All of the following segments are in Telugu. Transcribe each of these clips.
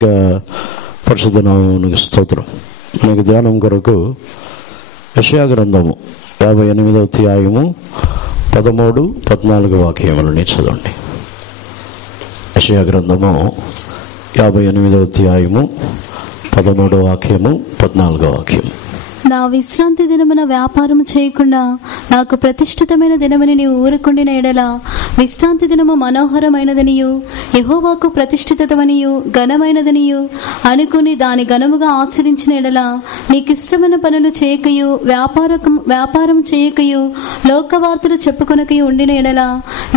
పరిశుద్ధ నామమునకు స్తోత్రం. మనకి ధ్యానం కొరకు యెషయా గ్రంథము 58వ అధ్యాయము 13, 14 వాక్యములని చదవండి. యెషయా గ్రంథము 58వ అధ్యాయము 13వ వాక్యము, 14వ వాక్యము. నా విశ్రాంతి దినమున వ్యాపారము చేయకుండా నాకు ప్రతిష్ఠితమైన దినమని నీవు ఊరుకుండిన ఎడల, విశ్రాంతి దినము మనోహరమైనదనియు యెహోవాకు ప్రతిష్ఠితమనియు ఘనమైనదనియు అనుకుని దాని ఘనముగా ఆచరించిన ఎడల, నీకిష్టమైన పనులు చేయకయు వ్యాపారం చేయకయు లోకవార్తలు చెప్పుకొనకయు ఉండిన ఎడల,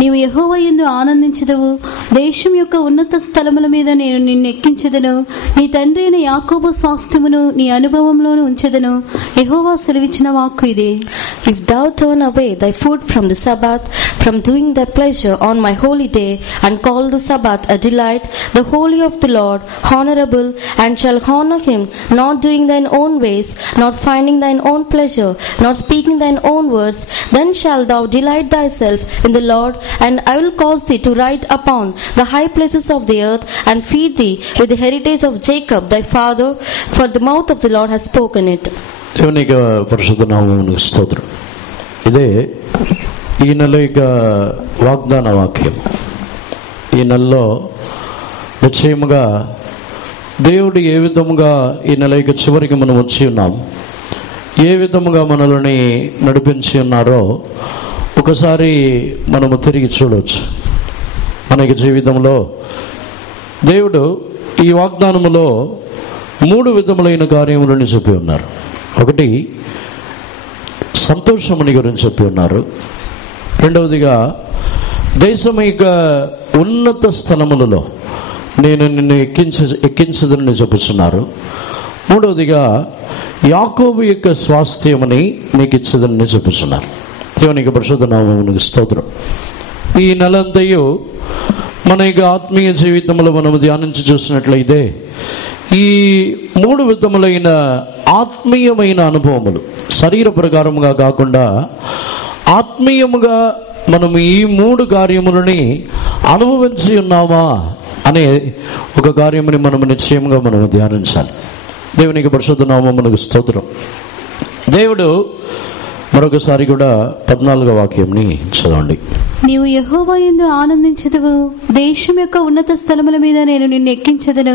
నీవు యెహోవా యందు ఆనందించెదవు. దేశం యొక్క ఉన్నత స్థలముల మీద నేను నిన్ను ఎక్కించెదను. నీ తండ్రి అయిన యాకోబు స్వాస్థ్యమును నీ అనుభవంలోను ఉంచెదను. యెహోవా సెలవిచ్చిన వాక్కు ఇదే. If thou turn away thy foot from the Sabbath, from doing thy pleasure on my holy day, and call the Sabbath a delight, the holy of the Lord honorable, and shall honor him, not doing thine own ways, not finding thine own pleasure, not speaking thine own words, then shalt thou delight thyself in the Lord, and I will cause thee to ride upon the high places of the earth, and feed thee with the heritage of Jacob thy father, for the mouth of the Lord has spoken it. దేవునికి పరిశుద్ధ నామమునకు స్తోత్రం. ఇదే ఈ నెల యొక్క వాగ్దాన వాక్యం. ఈ నెలలో నిశ్చయముగా దేవుడు ఏ విధముగా ఈ నెల యొక్క చివరికి మనం వచ్చి ఉన్నాం, ఏ విధముగా మనల్ని నడిపించి ఉన్నారో ఒకసారి మనము తిరిగి చూడవచ్చు. మన జీవితంలో దేవుడు ఈ వాగ్దానములో 3 విధములైన కార్యములను చెప్పి ఉన్నారు. ఒకటి, సంతోషముని గురించి చెప్పి ఉన్నారు. రెండవదిగా, దేశం యొక్క ఉన్నత స్థలములలో నేను నిన్ను ఎక్కించదని చెప్పుచున్నారు. మూడవదిగా, యాకోబు యొక్క స్వాస్థ్యమని నీకు ఇచ్చదని చెప్పుచున్నారు. దేవునికి పరిశుద్ధ నామమునకు స్తోత్రం. ఈ నెలంతయు మన యొక్క ఆత్మీయ జీవితంలో మనము ధ్యానించి చూసినట్లయితే ఈ 3 విధములైన ఆత్మీయమైన అనుభవములు, శరీర ప్రకారముగా కాకుండా ఆత్మీయముగా మనము ఈ 3 కార్యములని అనుభవించి ఉన్నామా అనే ఒక కార్యముని మనము నిశ్చయంగా మనము ధ్యానించాలి. దేవునికి పరిశుద్ధ నామమునకు స్తోత్రం. దేవుడు మరొకసారి కూడా 14వ వాక్యంని చదవండి. నీవు యెహోవా యందు ఆనందించెదవు. దేశం యొక్క ఉన్నత స్థలముల మీద నేను నిన్ను ఎక్కించెదను.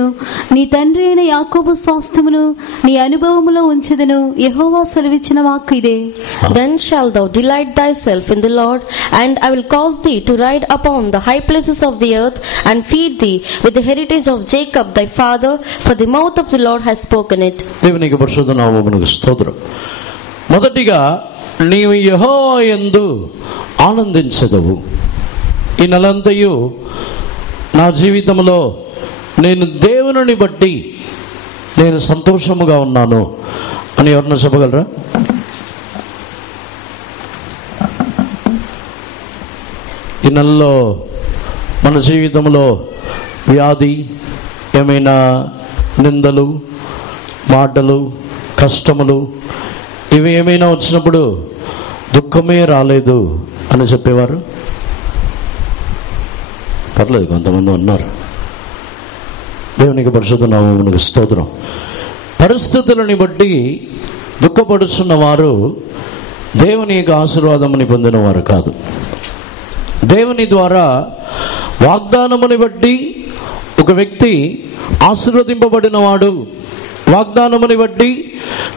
నీ తండ్రి అయిన యాకోబు స్వాస్థ్యమును నీ అనుభవములో ఉంచెదను. యెహోవా సెలవిచ్చిన వాక్కు ఇదే. Then shalt thou delight thyself in the Lord, and I will cause thee to ride upon the high places of the earth, and feed thee with the heritage of Jacob thy father, for the mouth of the Lord has spoken it. దేవునికి పరిశుద్ధ నామమునకు స్తోత్రం. మొదటిగా, నీవు యెహోవా యందు ఆనందించదవు. ఈ నెలంతయు నా జీవితంలో నేను దేవుని బట్టి నేను సంతోషముగా ఉన్నాను అని ఎవరన్నా చెప్పగలరా? ఈ నెలలో మన జీవితంలో వ్యాధి, ఏమైనా నిందలు, మాటలు, కష్టములు ఇవి ఏమైనా వచ్చినప్పుడు దుఃఖమే రాలేదు అని చెప్పేవారు? పర్లేదు, కొంతమంది ఉన్నారు. దేవునికి పరిశుద్ధ నామమునకు స్తోత్రం. పరిస్థితులని బట్టి దుఃఖపడుతున్న వారు దేవుని యొక్క ఆశీర్వాదముని పొందిన వారు కాదు. దేవుని ద్వారా వాగ్దానముని బట్టి ఒక వ్యక్తి ఆశీర్వదింపబడిన వాడు, వాగ్దానముని బట్టి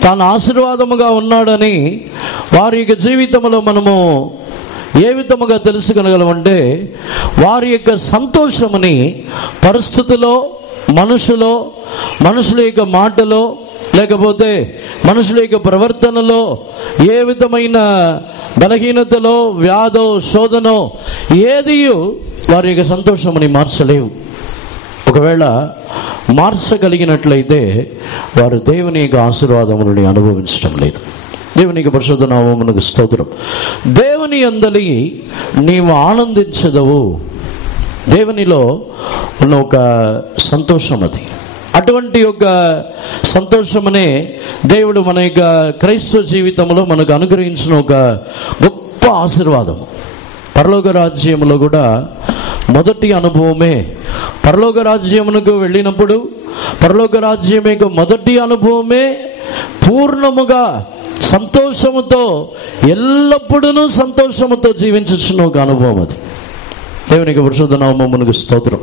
తాను ఆశీర్వాదముగా ఉన్నాడని వారి యొక్క జీవితంలో మనము ఏ విధముగా తెలుసుకొనగలమంటే, వారి యొక్క సంతోషముని పరిస్థితిలో, మనుషుల యొక్క మాటలో, లేకపోతే మనుషుల యొక్క ప్రవర్తనలో ఏ విధమైన బలహీనతలో, వ్యాధో, శోధనో ఏది వారి యొక్క సంతోషముని మార్చలేవు. ఒకవేళ మార్చగలిగినట్లయితే వారు దేవుని యొక్క ఆశీర్వాదములను అనుభవించడం లేదు. దేవునికి పరిశుద్ధ నామమునకు స్తోత్రం. దేవుని యందలి నీవు ఆనందించదవు. దేవునిలో ఉన్న ఒక సంతోషం అది. అటువంటి ఒక సంతోషమనే దేవుడు మన యొక్క క్రైస్తవ జీవితంలో మనకు అనుగ్రహించిన ఒక గొప్ప ఆశీర్వాదము. పరలోక రాజ్యములో కూడా మొదటి అనుభవమే. పరలోక రాజ్యమునకు వెళ్ళినప్పుడు పరలోక రాజ్యం యొక్క మొదటి అనుభవమే పూర్ణముగా సంతోషముతో, ఎల్లప్పుడూ సంతోషముతో జీవించుచున్న ఒక అనుభవం అది. దేవునికి పరిశుద్ధ నామమునకు స్తోత్రం.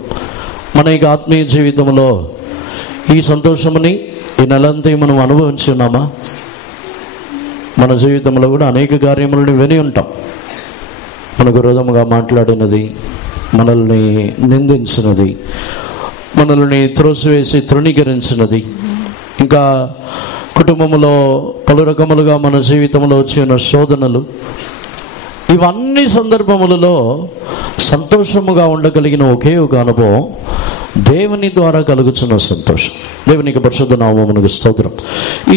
మన యొక్క ఆత్మీయ జీవితంలో ఈ సంతోషముని ఈ నెలంతా మనం అనుభవించి ఉన్నామా? మన జీవితంలో కూడా అనేక కార్యములను విని ఉంటాం. మనకు విరోధముగా మాట్లాడినది, మనల్ని నిందించినది, మనల్ని త్రోసివేసి తృణీకరించినది, ఇంకా కుటుంబంలో పలు రకములుగా మన జీవితంలో వచ్చిన శోధనలు, ఇవన్నీ సందర్భములలో సంతోషముగా ఉండగలిగిన ఒకే ఒక అనుభవం దేవుని ద్వారా కలుగుతున్న సంతోషం. దేవునికి పరిశుద్ధ నామమునకు స్తోత్రం.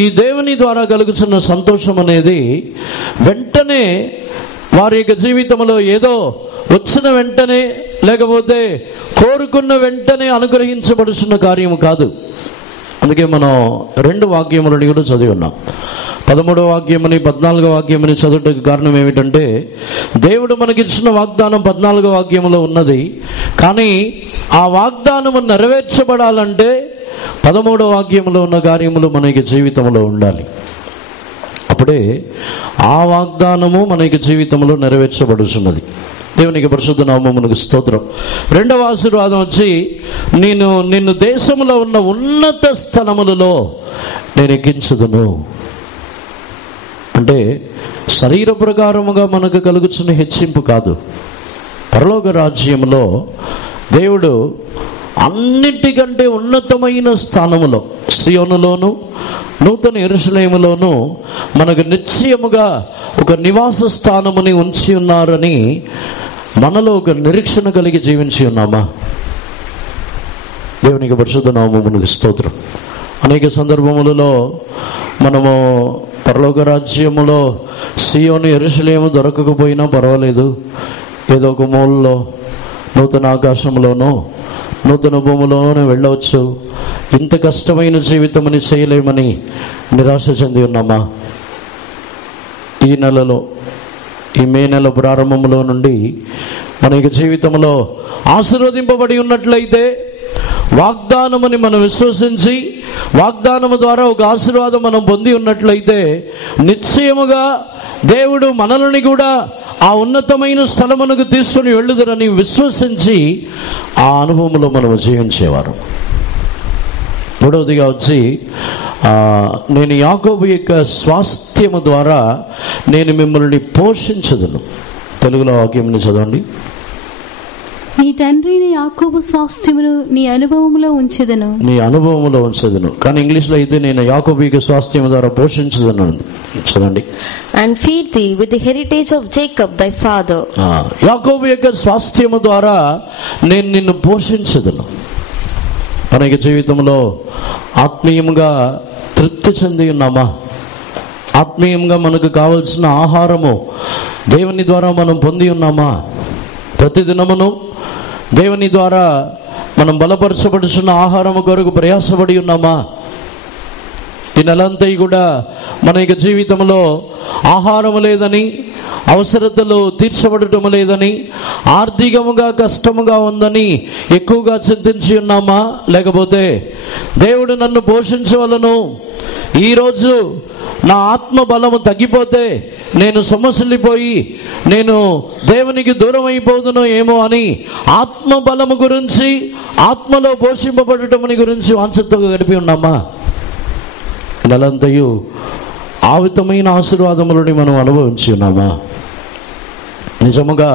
ఈ దేవుని ద్వారా కలుగుతున్న సంతోషం అనేది వెంటనే వారి యొక్క జీవితంలో ఏదో వచ్చిన వెంటనే, లేకపోతే కోరుకున్న వెంటనే అనుగ్రహించబడుతున్న కార్యము కాదు. అందుకే మనం 2 వాక్యములను కూడా చదివి ఉన్నాం. 13వ వాక్యమని 14వ వాక్యమని చదువుటకు కారణం ఏమిటంటే, దేవుడు మనకిచ్చిన వాగ్దానం 14వ వాక్యములో ఉన్నది, కానీ ఆ వాగ్దానము నెరవేర్చబడాలంటే 13వ వాక్యములో ఉన్న కార్యములు మనకి జీవితంలో ఉండాలి. అప్పుడే ఆ వాగ్దానము మనకి జీవితంలో నెరవేర్చబడుతున్నది. దేవునికి పరిశుద్ధ నామమునకు స్తోత్రం. 2వ ఆశీర్వాదం వచ్చి, నిన్ను దేశంలో ఉన్న ఉన్నత స్థలములలో నేను ఎక్కించుదును. అంటే శరీర ప్రకారముగా మనకు కలుగుతున్న హెచ్చింపు కాదు. పరలోక రాజ్యంలో దేవుడు అన్నిటికంటే ఉన్నతమైన స్థానములో, సియోనులోను నూతన యెరూషలేములోను మనకు నిశ్చయముగా ఒక నివాస స్థానముని ఉంచి ఉన్నారని మనలో ఒక నిరీక్షణ కలిగి జీవించి ఉన్నామా? దేవునికి పరిశుద్ధ నామమునకు స్తోత్రం. అనేక సందర్భములలో మనము పరలోక రాజ్యములో సియోను యెరూషలేము దొరకకపోయినా పర్వాలేదు, ఏదో ఒక మూలలో నూతన ఆకాశంలోనో నూతన భూమిలోనే వెళ్ళవచ్చు, ఇంత కష్టమైన జీవితం అని చేయలేమని నిరాశ చెంది ఉన్నామా? ఈ నెలలో, ఈ మే నెల ప్రారంభంలో నుండి మన జీవితంలో ఆశీర్వదింపబడి ఉన్నట్లయితే, వాగ్దానమని మనం విశ్వసించి వాగ్దానము ద్వారా ఒక ఆశీర్వాదం మనం పొంది ఉన్నట్లయితే, నిశ్చయముగా దేవుడు మనల్ని కూడా ఆ ఉన్నతమైన స్థలమునకు తీసుకుని వెళ్ళుదరని విశ్వసించి ఆ అనుభవంలో మనం జీవించేవారు. మూడవదిగా వచ్చి, నేను యాకోబు యొక్క స్వాస్థ్యము ద్వారా నేను మిమ్మల్ని పోషించదును. తెలుగులో వాక్యంని చదవండి. నీ తండ్రిని యాకోబు స్వాస్థ్యమును నీ అనుభవములో ఉంచెదను. నీ అనుభవములో ఉంచెదను. కానీ ఇంగ్లీష్లో అయితే నేను యాకోబు యొక్క స్వాస్థ్యము ద్వారా పోషించదను. చదవండి. And feed thee with the heritage of Jacob thy father. యాకోబు యొక్క స్వాస్థ్యము ద్వారా నేను నిన్ను పోషించదను. మన జీవితంలో ఆత్మీయంగా తృప్తి చెంది ఉన్నామా? ఆత్మీయంగా మనకు కావలసిన ఆహారము దేవుని ద్వారా మనం పొంది ఉన్నామా? ప్రతిదినమును దేవుని ద్వారా మనం బలపరచబడుచున్న ఆహారము కొరకు ప్రయాసపడి ఉన్నామా? ఈ నెలంతా కూడా మన యొక్క జీవితంలో ఆహారము లేదని, అవసరతలు తీర్చబడటం లేదని, ఆర్థికముగా కష్టముగా ఉందని ఎక్కువగా చింతించి ఉన్నామా? లేకపోతే దేవుడు నన్ను పోషించవలను, ఈరోజు నా ఆత్మ బలము తగ్గిపోతే నేను సొమ్మసిల్లిపోయి నేను దేవునికి దూరం అయిపోదును ఏమో అని ఆత్మ బలము గురించి, ఆత్మలో పోషింపబడటం గురించి వాంఛతో గడిపి ఉన్నామా? నెలంతయు ఆవితమైన ఆశీర్వాదములని మనం అనుభవించి ఉన్నామా? నిజముగా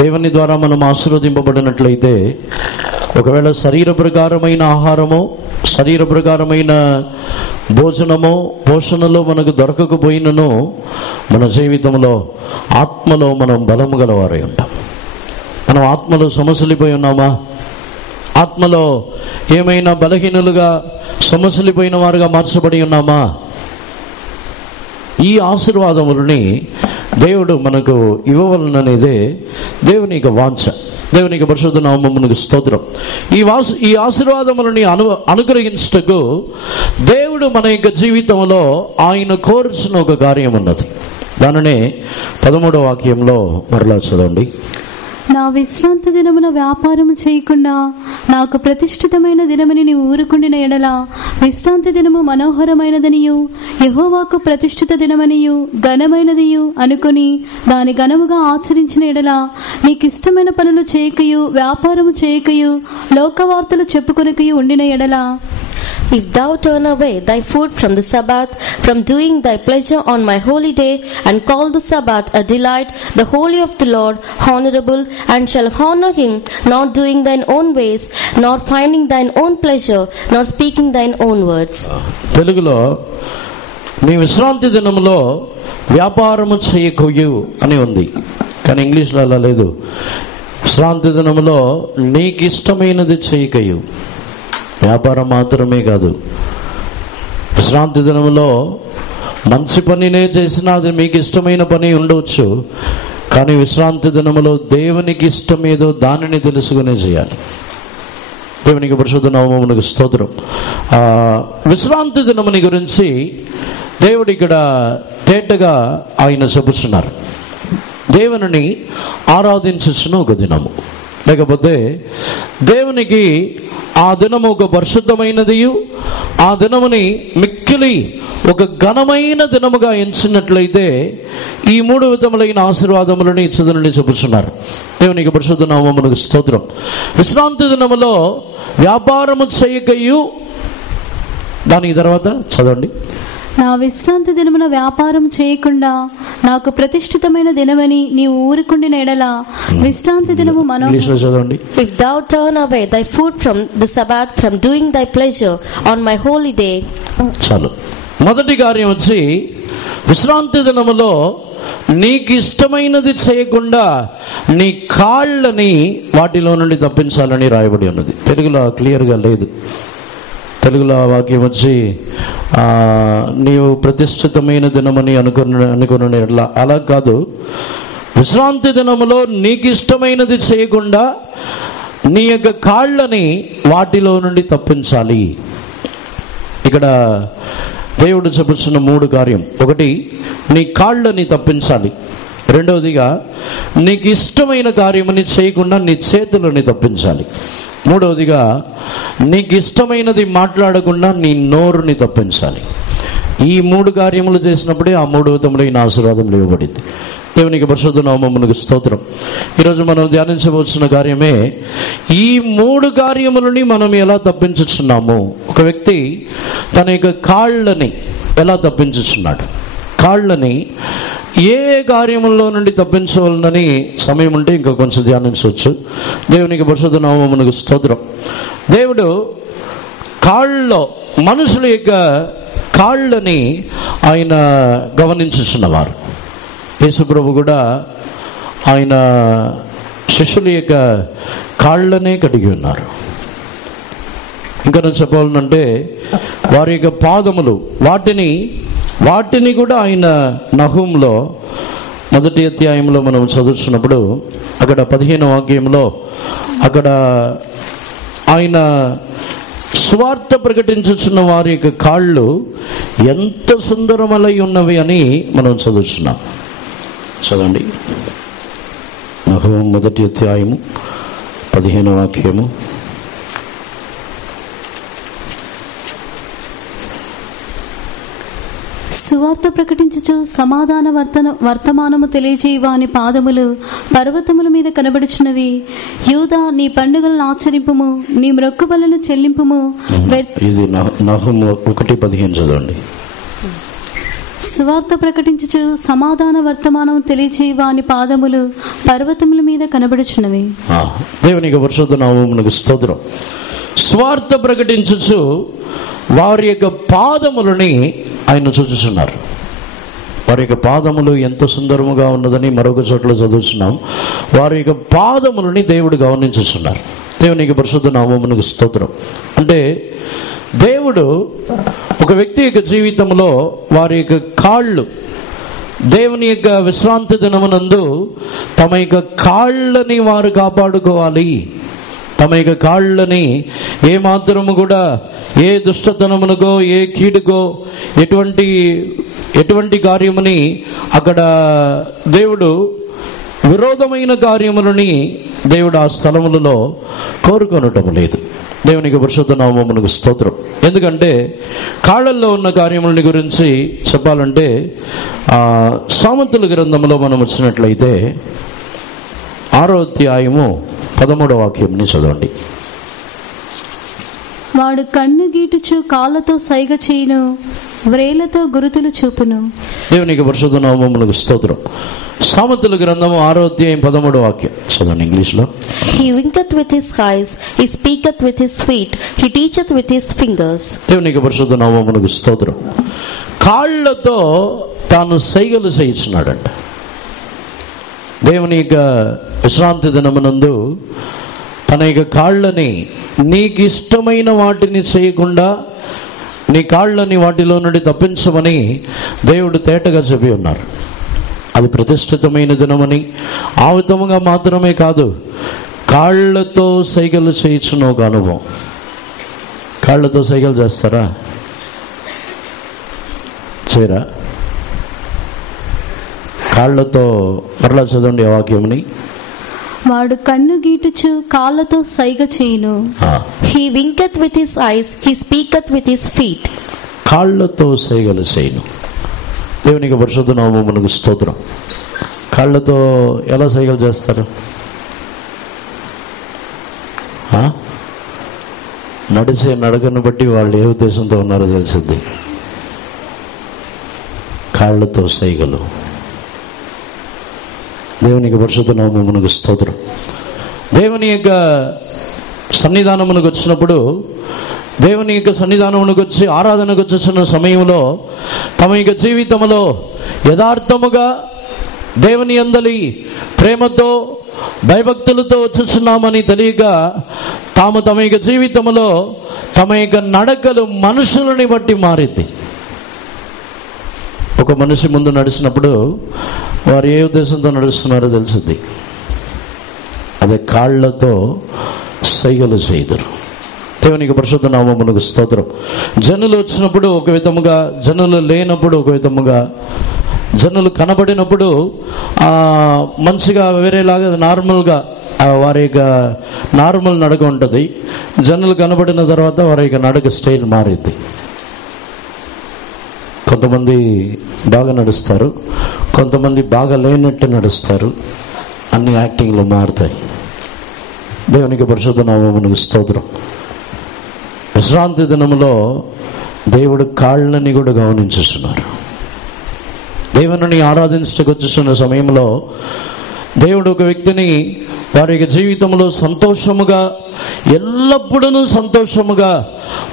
దేవుని ద్వారా మనం ఆశీర్వదింపబడినట్లయితే, ఒకవేళ శరీర ప్రకారమైన ఆహారము, శరీర ప్రకారమైన భోజనము, పోషణలో మనకు దొరకకపోయినను, మన జీవితంలో ఆత్మలో మనం బలము గలవారై ఉంటాం. మనం ఆత్మలో సమస్యలిపోయి ఉన్నామా? ఆత్మలో ఏమైనా బలహీనులుగా సమస్యలిపోయిన వారుగా మార్చబడి ఉన్నామా? ఈ ఆశీర్వాదములని దేవుడు మనకు ఇవ్వవలననేదే దేవుని యొక్క వాంఛ. దేవునికి పరిశుద్ధ నామమునకు స్తోత్రం. ఈ ఆశీర్వాదములని అనుగ్రహించుటకు దేవుడు మన యొక్క జీవితంలో ఆయన కోరుచున్న ఒక కార్యం ఉన్నది. దానినే 13వ వాక్యంలో మరలా చదవండి. నా విశ్రాంతి దినమున వ్యాపారము చేయకుండా నాకు ప్రతిష్ఠితమైన దినమని నీవు ఊరుకుండిన ఎడల విశ్రాంతి దినము మనోహరమైనదనియు యెహోవాకు ప్రతిష్ఠిత దినమనియు ఘనమైనదియు అనుకుని దాని ఘనముగా ఆచరించిన ఎడల నీకిష్టమైన పనులు చేయకయు వ్యాపారము చేయకయు లోకవార్తలు చెప్పుకొనకయు ఉండిన ఎడల, if thou turn away thy foot from the Sabbath, from doing thy pleasure on my holy day, and call the Sabbath a delight, the holy of the Lord honorable, and shall honor him, not doing thine own ways, nor finding thine own pleasure, nor speaking thine own words. తెలుగులో నీ విశ్రాంతి దినములో వ్యాపారము చేయకయు అని ఉంది, కానీ ఇంగ్లీష్లో అలా లేదు. విశ్రాంతి దినములో నీకు ఇష్టమైనది చేయకయు. వ్యాపారం మాత్రమే కాదు, విశ్రాంతి దినంలో మంచి పనినే చేసినా అది మీకు ఇష్టమైన పని ఉండవచ్చు, కానీ విశ్రాంతి దినములో దేవునికి ఇష్టం ఏదో దానిని తెలుసుకునే చేయాలి. దేవునికి పరిశుద్ధ నామమునకు స్తోత్రం. విశ్రాంతి దినముని గురించి దేవుడు ఇక్కడ తేటగా ఆయన చెబుతున్నారు. దేవుని ఆరాధించుచున్న ఒక దినము, లేకపోతే దేవునికి ఆ దినము ఒక పరిశుద్ధమైనది, ఆ దినముని మిక్కిలి ఒక ఘనమైన దినముగా ఎంచినట్లయితే ఈ 3 విధములైన ఆశీర్వాదములను ఇచ్చదనని చెబుతున్నారు. దేవునికి పరిశుద్ధ నామమునకు స్తోత్రం. విశ్రాంతి దినములో వ్యాపారము చేయకయు, దాని తర్వాత చదవండి. నా విశ్రాంతి దినమున వ్యాపారం చేయకుండా నాకు ప్రతిష్ఠితమైన దినమని నీవు ఊరుకుండిన ఎడల విశ్రాంతి దినము చదవండి. if thou turn away thy foot from the Sabbath, from doing thy pleasure on my holy day. చాలు. మొదటి కార్యం వచ్చి విశ్రాంతి దినములో నీకు ఇష్టమైనది చేయకుండా నీ కాళ్ళని వాటిలో నుండి తప్పించాలని రాయబడి ఉన్నది. తెలుగులో క్లియర్గా లేదు. తెలుగులో వాక్యం వచ్చి నీవు ప్రతిష్ఠితమైన దినమని అనుకున్న అలా కాదు. విశ్రాంతి దినములో నీకు ఇష్టమైనది చేయకుండా నీ యొక్క కాళ్ళని వాటిలో నుండి తప్పించాలి. ఇక్కడ దేవుడు చెప్పుతున్న 3 కార్యం. ఒకటి, నీ కాళ్ళని తప్పించాలి. రెండవదిగా, నీకు ఇష్టమైన కార్యమని చేయకుండా నీ చేతులని తప్పించాలి. మూడవదిగా, నీకు ఇష్టమైనది మాట్లాడకుండా నీ నోరుని తప్పించాలి. ఈ 3 కార్యములు చేసినప్పుడే ఆ 3 విధములైన ఆశీర్వాదములు ఇవ్వబడింది. దేవునికి పరిశుద్ధ నామమునకు స్తోత్రం. ఈరోజు మనం ధ్యానించవలసిన కార్యమే ఈ 3 కార్యములని మనం ఎలా తప్పించుచున్నాము. ఒక వ్యక్తి తన యొక్క కాళ్ళని ఎలా తప్పించుచున్నాడు, కాళ్ళని ఏ కార్యముల్లో నుండి తప్పించవాలని సమయం ఉంటే ఇంకా కొంచెం ధ్యానించవచ్చు. దేవునికి పరిశుద్ధ నామమునకు స్తోత్రం. దేవుడు కాళ్ళలో మనుషుల యొక్క కాళ్ళని ఆయన గమనించుచున్నవారు. యేసుప్రభు కూడా ఆయన శిష్యుల యొక్క కాళ్ళనే కడిగి ఉన్నారు. ఇంకా నేను చెప్పాలంటే వారి యొక్క పాదములు, వాటిని కూడా ఆయన నహూములో 1వ అధ్యాయంలో మనం చదువుతున్నప్పుడు అక్కడ 15వ వాక్యంలో అక్కడ ఆయన సువార్త ప్రకటించుచున్న వారి యొక్క కాళ్ళు ఎంత సుందరమలై ఉన్నవి అని మనం చదువుతున్నాం. చదవండి. నహూము 1వ అధ్యాయము 15వ వాక్యము. సువార్త ప్రకటించుచు సమాధాన వర్తమానము తెలియజేయ వాని పాదములు పర్వతముల మీద కనబడుచున్నవి. యూదా, నీ పండుగలను ఆచరింపుము, నీ మ్రొక్కుబలులను చెల్లింపుము. ఇది నహూము 1:15 చదవండి. సువార్త ప్రకటించుచు సమాధాన వర్తమానం తెలియజేయ వాని పాదములు పర్వతముల మీద కనబడుచున్నవి. దేవునికి పరిశుద్ధ నామమునకు స్తోత్రం. స్వార్థ ప్రకటించుచు వారి యొక్క పాదములని ఆయన చూచుచున్నారు. వారి యొక్క పాదములు ఎంత సుందరముగా ఉన్నదని మరొక చోట్ల చదువుతున్నాం. వారి యొక్క పాదములని దేవుడు గమనించుచున్నారు. దేవునికి పరిశుద్ధ నామమునకు స్తోత్రం. అంటే దేవుడు ఒక వ్యక్తి యొక్క జీవితంలో వారి యొక్క కాళ్ళు, దేవుని యొక్క విశ్రాంతి దినమునందు తమ యొక్క కాళ్ళని వారు కాపాడుకోవాలి, తమ యొక్క కాళ్ళని ఏ మాత్రము కూడా ఏ దుష్టతనమునకో ఏ కీడుకో ఎటువంటి కార్యముని అక్కడ దేవుడు విరోధమైన కార్యములని దేవుడు ఆ స్థలములలో కోరుకొనటం లేదు. దేవునికి పరిశుద్ధ నామమునకు స్తోత్రం. ఎందుకంటే కాళ్ళల్లో ఉన్న కార్యములని గురించి చెప్పాలంటే సామెతల గ్రంథంలో మనం వచ్చినట్లయితే 6వ అధ్యాయము 13వ వాక్యంని చదవండి. వాడు కన్ను గీటుచు కాళ్ళతో సైగ చేయును, వ్రేళ్లతో గురుతులు చూపును. దేవునికి పరిశుద్ధ నామమునకు స్తోత్రం. సామెతల గ్రంథము 6వ అధ్యాయం 13వ వాక్యం చదవండి ఇంగ్లీష్లో. He winketh with his eyes, he speaketh with his feet, he teacheth with his fingers. దేవునికి పరిశుద్ధ నామమునకు స్తోత్రం. కాళ్ళతో తాను సైగలు చేయించున్నాడంట. దేవుని యొక్క విశ్రాంతి దినమునందు తన యొక్క కాళ్ళని నీకు ఇష్టమైన వాటిని చేయకుండా నీ కాళ్ళని వాటిలో నుండి తప్పించమని దేవుడు తేటగా చెప్పి ఉన్నారు. అది ప్రతిష్ఠితమైన దినమని, ఆ విధముగా మాత్రమే కాదు, కాళ్ళతో సైగలు చేయించున్న ఒక అనుభవం. కాళ్ళతో సైగలు చేస్తారా? చేయరా? కాళ్ళతో మరలా చదవండి ఆ వాక్యముని. వాడు కన్ను గీటుచు కాళ్ళతో సైగ చేయును. He winketh with his eyes, he speaketh with his feet. కాళ్ళతో సైగలు చేయును. దేవునికి పరిశుద్ధ నామమునకు స్తోత్రం. కాళ్ళతో ఎలా సైగలు చేస్తారు? నడిచే నడకను బట్టి వాళ్ళు ఏ ఉద్దేశంతో ఉన్నారో తెలిసింది. కాళ్ళతో సైగలు. దేవునికి పరిశుద్ధ నామమునకు స్తోత్రం. దేవుని యొక్క సన్నిధానమునకు వచ్చినప్పుడు, దేవుని యొక్క సన్నిధానమునకు వచ్చి ఆరాధనకు వచ్చున్న సమయంలో తమ యొక్క జీవితంలో యథార్థముగా దేవుని యందలి ప్రేమతో భయభక్తులతో వచ్చుచున్నామని తెలియక తమ యొక్క జీవితంలో తమ యొక్క నడకలు మనుషులని బట్టి మారింది. ఒక మనిషి ముందు నడిచినప్పుడు వారు ఏ ఉద్దేశంతో నడుస్తున్నారో తెలిసింది. అదే కాళ్ళతో సైగలు చేయుదురు. దేవునికి పరిశుద్ధ నామమునకు స్తోత్రం. జనులు వచ్చినప్పుడు ఒక విధముగా, జనులు లేనప్పుడు ఒక విధముగా, జనులు కనబడినప్పుడు మంచిగా వేరేలాగా నార్మల్గా వారి యొక్క నార్మల్ నడక ఉంటుంది. జనులు కనబడిన తర్వాత వారి యొక్క నడక స్టైల్ మారింది. కొంతమంది బాగా నడుస్తారు, కొంతమంది బాగా లేనట్టు నడుస్తారు. అన్ని యాక్టింగ్లు మారుతాయి. దేవునికి పరిశుద్ధ నామమునకు స్తోత్రం. విశ్రాంతి దినములో దేవుడు కాళ్ళని కూడా గమనించుతున్నారు. దేవుని ఆరాధించడానికి వచ్చుతున్న సమయంలో దేవుడు ఒక వ్యక్తిని వారి యొక్క జీవితంలో సంతోషముగా, ఎల్లప్పుడూ సంతోషముగా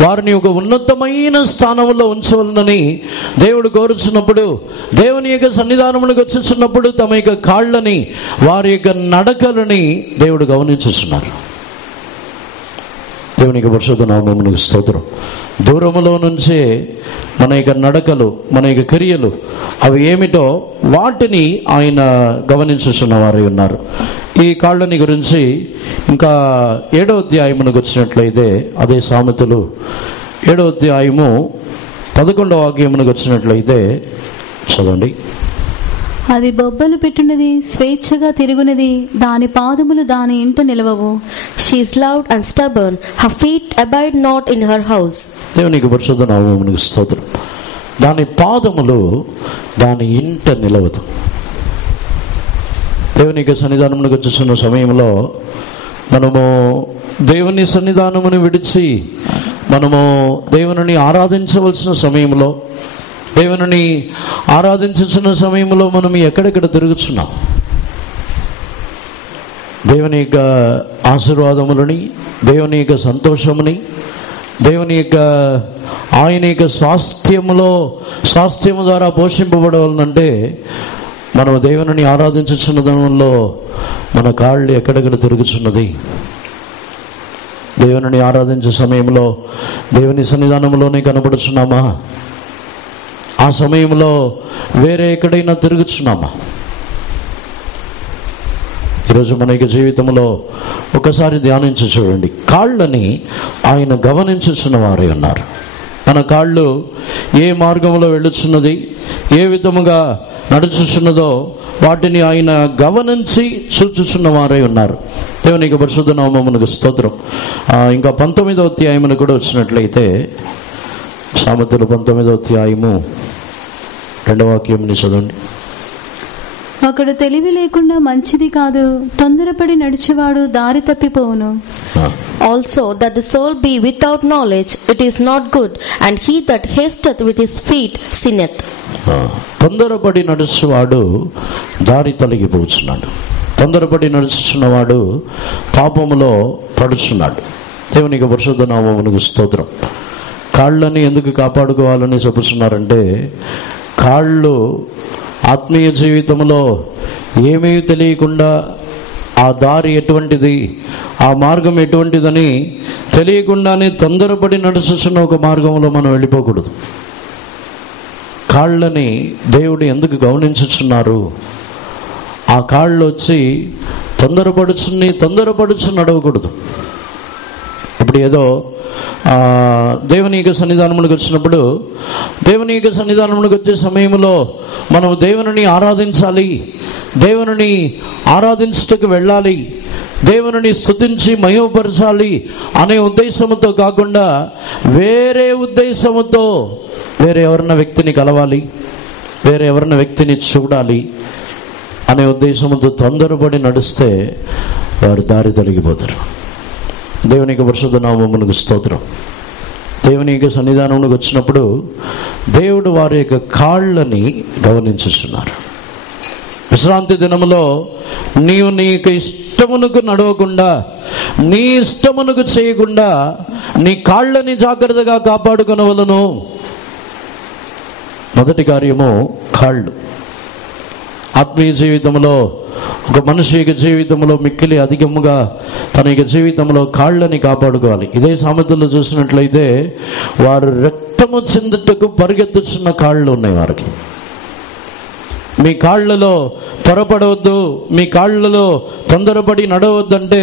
వారిని ఒక ఉన్నతమైన స్థానంలో ఉంచవలనని దేవుడు కోరుచున్నప్పుడు, దేవుని యొక్క సన్నిధానములకు వచ్చుచున్నప్పుడు తమ యొక్క కాళ్ళని, వారి యొక్క నడకలని దేవుడు గమనించుతున్నారు. దేవునికి పరిశుద్ధ నామమునకు స్తోత్రం. దూరములో నుంచే మన యొక్క నడకలు, మన యొక్క క్రియలు అవి ఏమిటో వాటిని ఆయన గమనించుచున్న వారు ఉన్నారు. ఈ కాళ్ళని గురించి ఇంకా 7వ అధ్యాయమునకు వచ్చినట్లయితే, అదే సామెతలు 7వ అధ్యాయము 11వ వాక్యమునకు వచ్చినట్లయితే చదవండి. అది బొబ్బలు పెట్టున్నది, స్వేచ్ఛగా తిరుగునది, దాని పాదములు దాని ఇంట నిలవవు. She is loud and stubborn, her feet abide not in her house. దేవునికి పరిశుద్ధ నామమునకు స్తోత్రం. దాని పాదములు దాని ఇంట నిలవదు. దేవునికి సన్నిధానమునకు వచ్చుతున్న సమయంలో మనము దేవుని సన్నిధానమును విడిచి మనము దేవుని ఆరాధించవలసిన సమయంలో, దేవుని ఆరాధించుచున్న సమయంలో మనం ఎక్కడెక్కడ తిరుగుతున్నాం? దేవుని యొక్క ఆశీర్వాదములని, దేవుని యొక్క సంతోషముని, దేవుని యొక్క ఆయన యొక్క స్వాస్థ్యము ద్వారా పోషింపబడవాలంటే మనం దేవుని ఆరాధించుచున్న దానిలో మన కాళ్ళు ఎక్కడెక్కడ తిరుగుతున్నది? దేవుని ఆరాధించే సమయంలో దేవుని సన్నిధానంలోనే కనబడుచున్నామా? ఆ సమయంలో వేరే ఎక్కడైనా తిరుగుచున్నామా? ఈరోజు మన యొక్క జీవితంలో ఒకసారి ధ్యానించి చూడండి. కాళ్ళని ఆయన గమనించుచున్న వారే ఉన్నారు. మన కాళ్ళు ఏ మార్గంలో వెళ్ళుచున్నది, ఏ విధముగా నడుచుచున్నదో వాటిని ఆయన గమనించి చూచుచున్న వారే ఉన్నారు. దేవునికి పరిశుద్ధ నామమునకు స్తోత్రం. ఇంకా 19వ అధ్యాయమును కూడా వచ్చినట్లయితే, సామెతలు 19వ అధ్యాయము 2వ వాక్యంని చదవండి. ఒకడు తెలివి లేకుండా మంచిది కాదు, తొందరపడి నడిచేవాడు దారి తప్పిపోవును. Also that the soul be without knowledge, it is not good, and he that hasteth with his feet sinneth. తొందరపడి నడుచువాడు దారి తొలగిపోతున్నాడు. తొందరపడి నడుచుచున్నవాడు పాపములో పడుచున్నాడు. దేవునికి పరిశుద్ధ నామమునకు స్తోత్రం. కాళ్ళని ఎందుకు కాపాడుకోవాలని చెప్పుచున్నారంటే, కాళ్ళు ఆత్మీయ జీవితంలో ఏమీ తెలియకుండా ఆ దారి ఎటువంటిది, ఆ మార్గం ఎటువంటిదని తెలియకుండానే తొందరపడి నడుచుచున్న ఒక మార్గంలో మనం వెళ్ళిపోకూడదు. కాళ్ళని దేవుడు ఎందుకు గమనించుచున్నారు? ఆ కాళ్ళు వచ్చి తొందరపడుచు నడవకూడదు. ఇప్పుడు ఏదో దేవుని యొక్క సన్నిధానములకు వచ్చినప్పుడు, దేవుని యొక్క సన్నిధానములకు వచ్చే సమయంలో మనం దేవుని ఆరాధించాలి, దేవుని ఆరాధించుటకు వెళ్ళాలి, దేవుని స్తుతించి మహిమపరచాలి అనే ఉద్దేశంతో కాకుండా వేరే ఉద్దేశంతో వేరే ఎవరన్నా వ్యక్తిని కలవాలి, వేరే ఎవరన్నా వ్యక్తిని చూడాలి అనే ఉద్దేశంతో తొందరపడి నడిస్తే వారు దారి తొలగిపోతారు. దేవుని యొక్క పరిశుద్ధ నామమునకు స్తోత్రం. దేవుని యొక్క సన్నిధానంలోకి వచ్చినప్పుడు దేవుడు వారి యొక్క కాళ్ళని గమనించుతున్నారు. విశ్రాంతి దినములో నీవు నీ యొక్క ఇష్టమునకు నడవకుండా, నీ ఇష్టమునకు చేయకుండా నీ కాళ్ళని జాగ్రత్తగా కాపాడుకొనవలెను. మొదటి కార్యము కాళ్ళు. ఆత్మీయ జీవితంలో ఒక మనిషి యొక్క జీవితంలో మిక్కిలి అధికముగా తన యొక్క జీవితంలో కాళ్ళని కాపాడుకోవాలి. ఇదే సామెతల్లో చూసినట్లయితే వారు రక్తము చిందుటకు పరిగెత్తుచున్న కాళ్ళు ఉన్నాయి వారికి. మీ కాళ్ళలో త్వరపడవద్దు, మీ కాళ్ళలో తొందరపడి నడవద్దంటే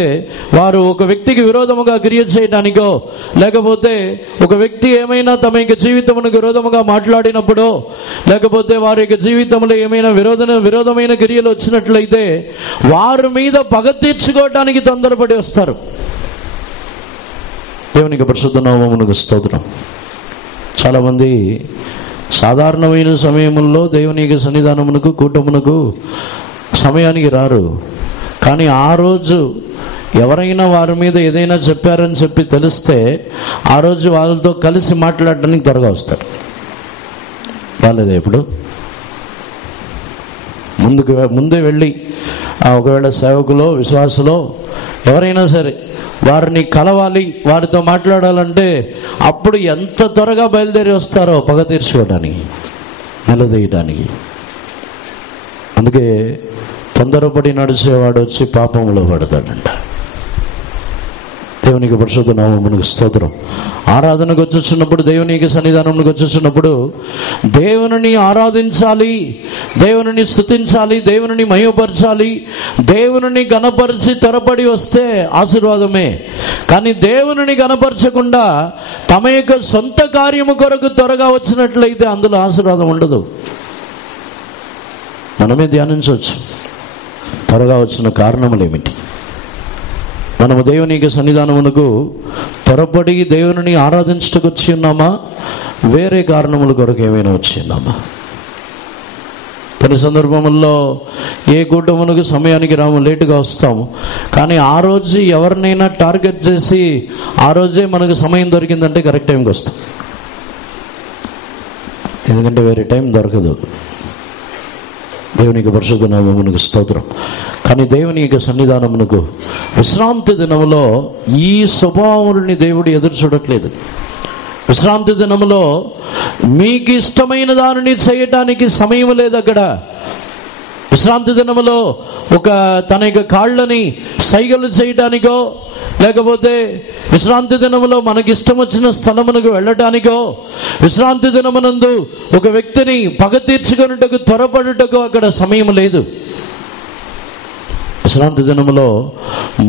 వారు ఒక వ్యక్తికి విరోధముగా క్రియ చేయడానికో, లేకపోతే ఒక వ్యక్తి ఏమైనా తమ యొక్క జీవితమునకు విరోధముగా మాట్లాడినప్పుడు, లేకపోతే వారి యొక్క జీవితంలో ఏమైనా విరోధమైన క్రియలు వచ్చినట్లయితే వారి మీద పగ తీర్చుకోవడానికి తొందరపడి వస్తారు. దేవునికి పరిశుద్ధ నామమునకు స్తోత్రం. చాలామంది సాధారణమైన సమయంలో దేవుని యొక్క సన్నిధానమునకు కూటమునకు సమయానికి రారు. కానీ ఆ రోజు ఎవరైనా వారి మీద ఏదైనా చెప్పారని చెప్పి తెలిస్తే ఆ రోజు వాళ్ళతో కలిసి మాట్లాడడానికి త్వరగా వస్తారు. రాలేదా? ఇప్పుడు ముందే వెళ్ళి ఒకవేళ సేవకులో విశ్వాసులో ఎవరైనా సరే వారిని కలవాలి, వారితో మాట్లాడాలంటే అప్పుడు ఎంత త్వరగా బయలుదేరి వస్తారో పగ తీర్చుకోవడానికి, నిలదీయడానికి. అందుకే తొందరపడి నడిచేవాడు వచ్చి పాపంలో పడతాడంట. దేవునికి పరిశుద్ధ నామమునకు స్తోత్రం. ఆరాధనకు వచ్చుచున్నప్పుడు, దేవునికి సన్నిధానంలోకి వచ్చుచున్నప్పుడు దేవుని ఆరాధించాలి, దేవుని స్తుతించాలి, దేవుని మహిమపరచాలి, దేవుని గణపరిచి త్వరపడి వస్తే ఆశీర్వాదమే. కానీ దేవుని గణపరచకుండా తమ యొక్క సొంత కార్యము కొరకు త్వరగా వచ్చినట్లయితే అందులో ఆశీర్వాదం ఉండదు. మనమే ధ్యానించవచ్చు త్వరగా వచ్చిన కారణములు ఏమిటి. మనము దేవుని యొక్క సన్నిధానమునకు త్వరపడి దేవుని ఆరాధించటకు వచ్చి ఉన్నామా, వేరే కారణముల కొరకు ఏమైనా వచ్చి ఉన్నామా? కొన్ని సందర్భముల్లో ఏ కూటమునకు సమయానికి రాము, లేటుగా వస్తాము. కానీ ఆ రోజు ఎవరినైనా టార్గెట్ చేసి ఆ రోజే మనకు సమయం దొరికిందంటే కరెక్ట్ టైంకి వస్తాం. ఎందుకంటే వేరే టైం దొరకదు. దేవునికి పరిశుద్ధ నామమునకు స్తోత్రం. కానీ దేవుని యొక్క సన్నిధానమునకు విశ్రాంతి దినములో ఈ స్వభావములని దేవుడు ఎదురు చూడట్లేదు. విశ్రాంతి దినములో మీకు ఇష్టమైన దానిని చేయటానికి సమయం లేదు. అక్కడ విశ్రాంతి దినములో తన యొక్క కాళ్ళని సైగలు చేయటానికో, లేకపోతే విశ్రాంతి దినములో మనకి ఇష్టం వచ్చిన స్థలమునకు వెళ్ళటానికో, విశ్రాంతి దినమునందు ఒక వ్యక్తిని పగ తీర్చుకొనుటకు త్వరపడుటకు అక్కడ సమయం లేదు. విశ్రాంతి దినములో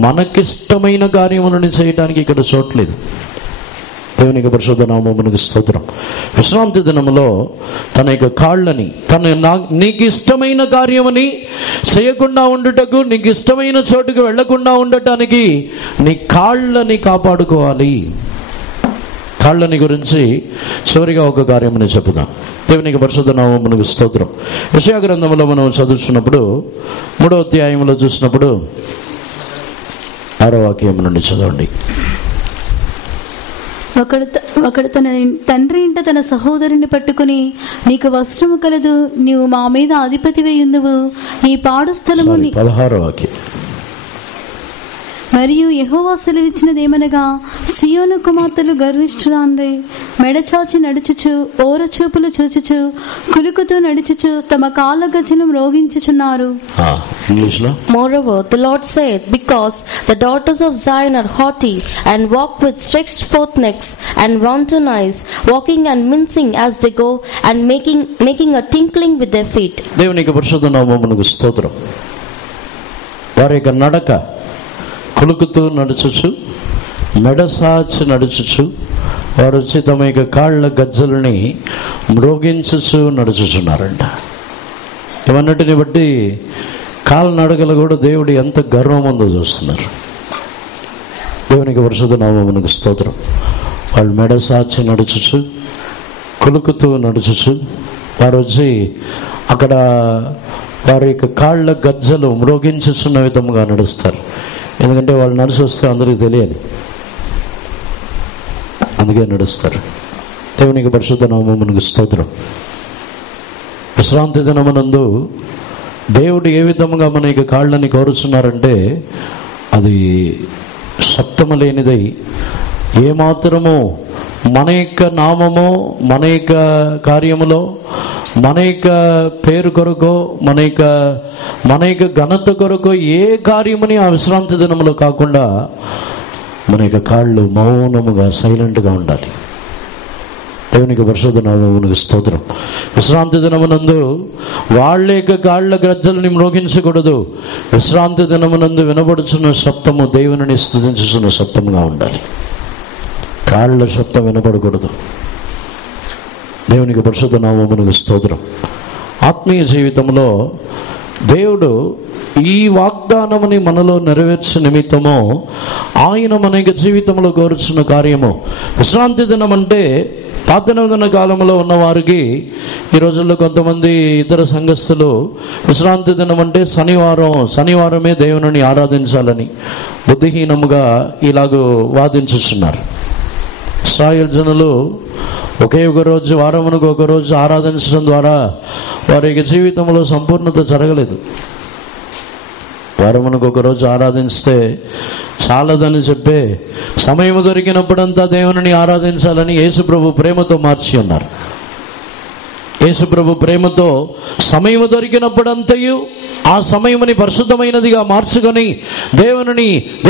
మనకిష్టమైన కార్యములను చేయడానికి ఇక్కడ చోట్లేదు. దేవునికి పరిశుద్ధ నామమునకు స్తోత్రం. విశ్రాంతి దినములో తన యొక్క కాళ్ళని నీకు ఇష్టమైన కార్యమని చేయకుండా ఉండుటకు, నీకు ఇష్టమైన చోటుకు వెళ్లకుండా ఉండటానికి నీ కాళ్ళని కాపాడుకోవాలి. కాళ్ళని గురించి చివరిగా ఒక కార్యమని చెప్పుదాం. దేవునికి పరిశుద్ధ నామమునకు స్తోత్రం. యెషయా గ్రంథంలో మనం చదువుతున్నప్పుడు 3వ అధ్యాయంలో చూసినప్పుడు 6వ వాక్యం నుండి చదవండి. ఒకడు తన తండ్రి ఇంట తన సహోదరుని పట్టుకుని, నీకు వస్త్రము కలదు, నీవు మా మీద అధిపతివై ఉందువు, ఈ పాడు స్థలము 16వ వాక్యం. మరియు యెహోవా సెలవిచ్చినదేమనగా, సియోను కుమార్తెలు గర్విష్ఠురాండ్రి, మెడచాచి నడుచుచు, ఓరచూపులు చూచుచు, కులుకుతూ నడుచుచు, తమ కాళ్ళ గజ్జలు మ్రోగించుచున్నారు. Moreover, the Lord saith, because the daughters of Zion are haughty, and walk with stretched forth necks, and wanton eyes, walking and mincing as they go, and making a tinkling with their feet. దేవునికి పరిశుద్ధ నామమునకు స్తోత్రం. వారి యొక్క నడక కులుకుతూ నడుచుచు, మెడసాచి నడుచుచు, వారు వచ్చి తమ యొక్క కాళ్ళ గజ్జలని మ్రోగించుచు నడుచుచున్నారంట. ఇవన్నిటిని బట్టి కాళ్ళ నడకలు కూడా దేవుడు ఎంత గర్వం ఉందో చూస్తున్నారు. దేవునికి పరిశుద్ధ నామమునకు స్తోత్రం. వాళ్ళు మెడసాచి నడుచుచు, కులుకుతూ నడుచుచు, వారు వచ్చి అక్కడ వారి యొక్క కాళ్ళ గజ్జలు మ్రోగించుచున్న విధముగా నడుస్తారు. ఎందుకంటే వాళ్ళు నడిచి వస్తే అందరికీ తెలియాలి, అందుకే నడుస్తారు. దేవునికి పరిశుద్ధ నామమునకు స్తోత్రం. విశ్రాంతి దినమునందు దేవుడు ఏ విధముగా మన యొక్క కాళ్ళని కోరుచున్నారంటే, అది శబ్దము లేనిదై, ఏమాత్రము మన యొక్క నామము, మన యొక్క కార్యములో, మన యొక్క పేరు కొరకు, మన యొక్క ఘనత కొరకు ఏ కార్యమని ఆ విశ్రాంతి దినములో కాకుండా మన యొక్క కాళ్ళు మౌనముగా, సైలెంట్గా ఉండాలి. దేవునికి పరిశుద్ధ నామమునకు స్తోత్రం. విశ్రాంతి దినమునందు వాళ్ళ యొక్క కాళ్ళ గజ్జలని మ్రోగించకూడదు. విశ్రాంతి దినమునందు వినబడుచున్న శబ్దము దేవుని స్తుతించుచున్న శబ్దముగా ఉండాలి. కాళ్ళ శబ్దం వినపడకూడదు. దేవునికి పరిశుద్ధ నామమునకు స్తోత్రం. ఆత్మీయ జీవితంలో దేవుడు ఈ వాగ్దానముని మనలో నెరవేర్చే నిమిత్తము ఆయన మన యొక్క జీవితంలో కోరుచున్న కార్యము విశ్రాంతి దినం. అంటే పాత నిబంధన కాలంలో ఉన్నవారికి, ఈ రోజుల్లో కొంతమంది ఇతర సంఘస్థులు విశ్రాంతి దినం అంటే శనివారమే దేవుని ఆరాధించాలని బుద్ధిహీనముగా ఇలాగూ వాదించుతున్నారు. ఇశ్రాయేల్ జనులు ఒకే ఒక రోజు, వారమునకు ఒక రోజు ఆరాధించడం ద్వారా వారి యొక్క జీవితంలో సంపూర్ణత జరగలేదు. వారమునకు ఒక రోజు ఆరాధిస్తే చాలదని చెప్పే సమయం దొరికినప్పుడంతా దేవుని ఆరాధించాలని యేసుప్రభు ప్రేమతో మార్చి ఉన్నారు. యేసుప్రభు ప్రేమతో సమయం దొరికినప్పుడంతయు ఆ సమయముని పరిశుద్ధమైనదిగా మార్చుకొని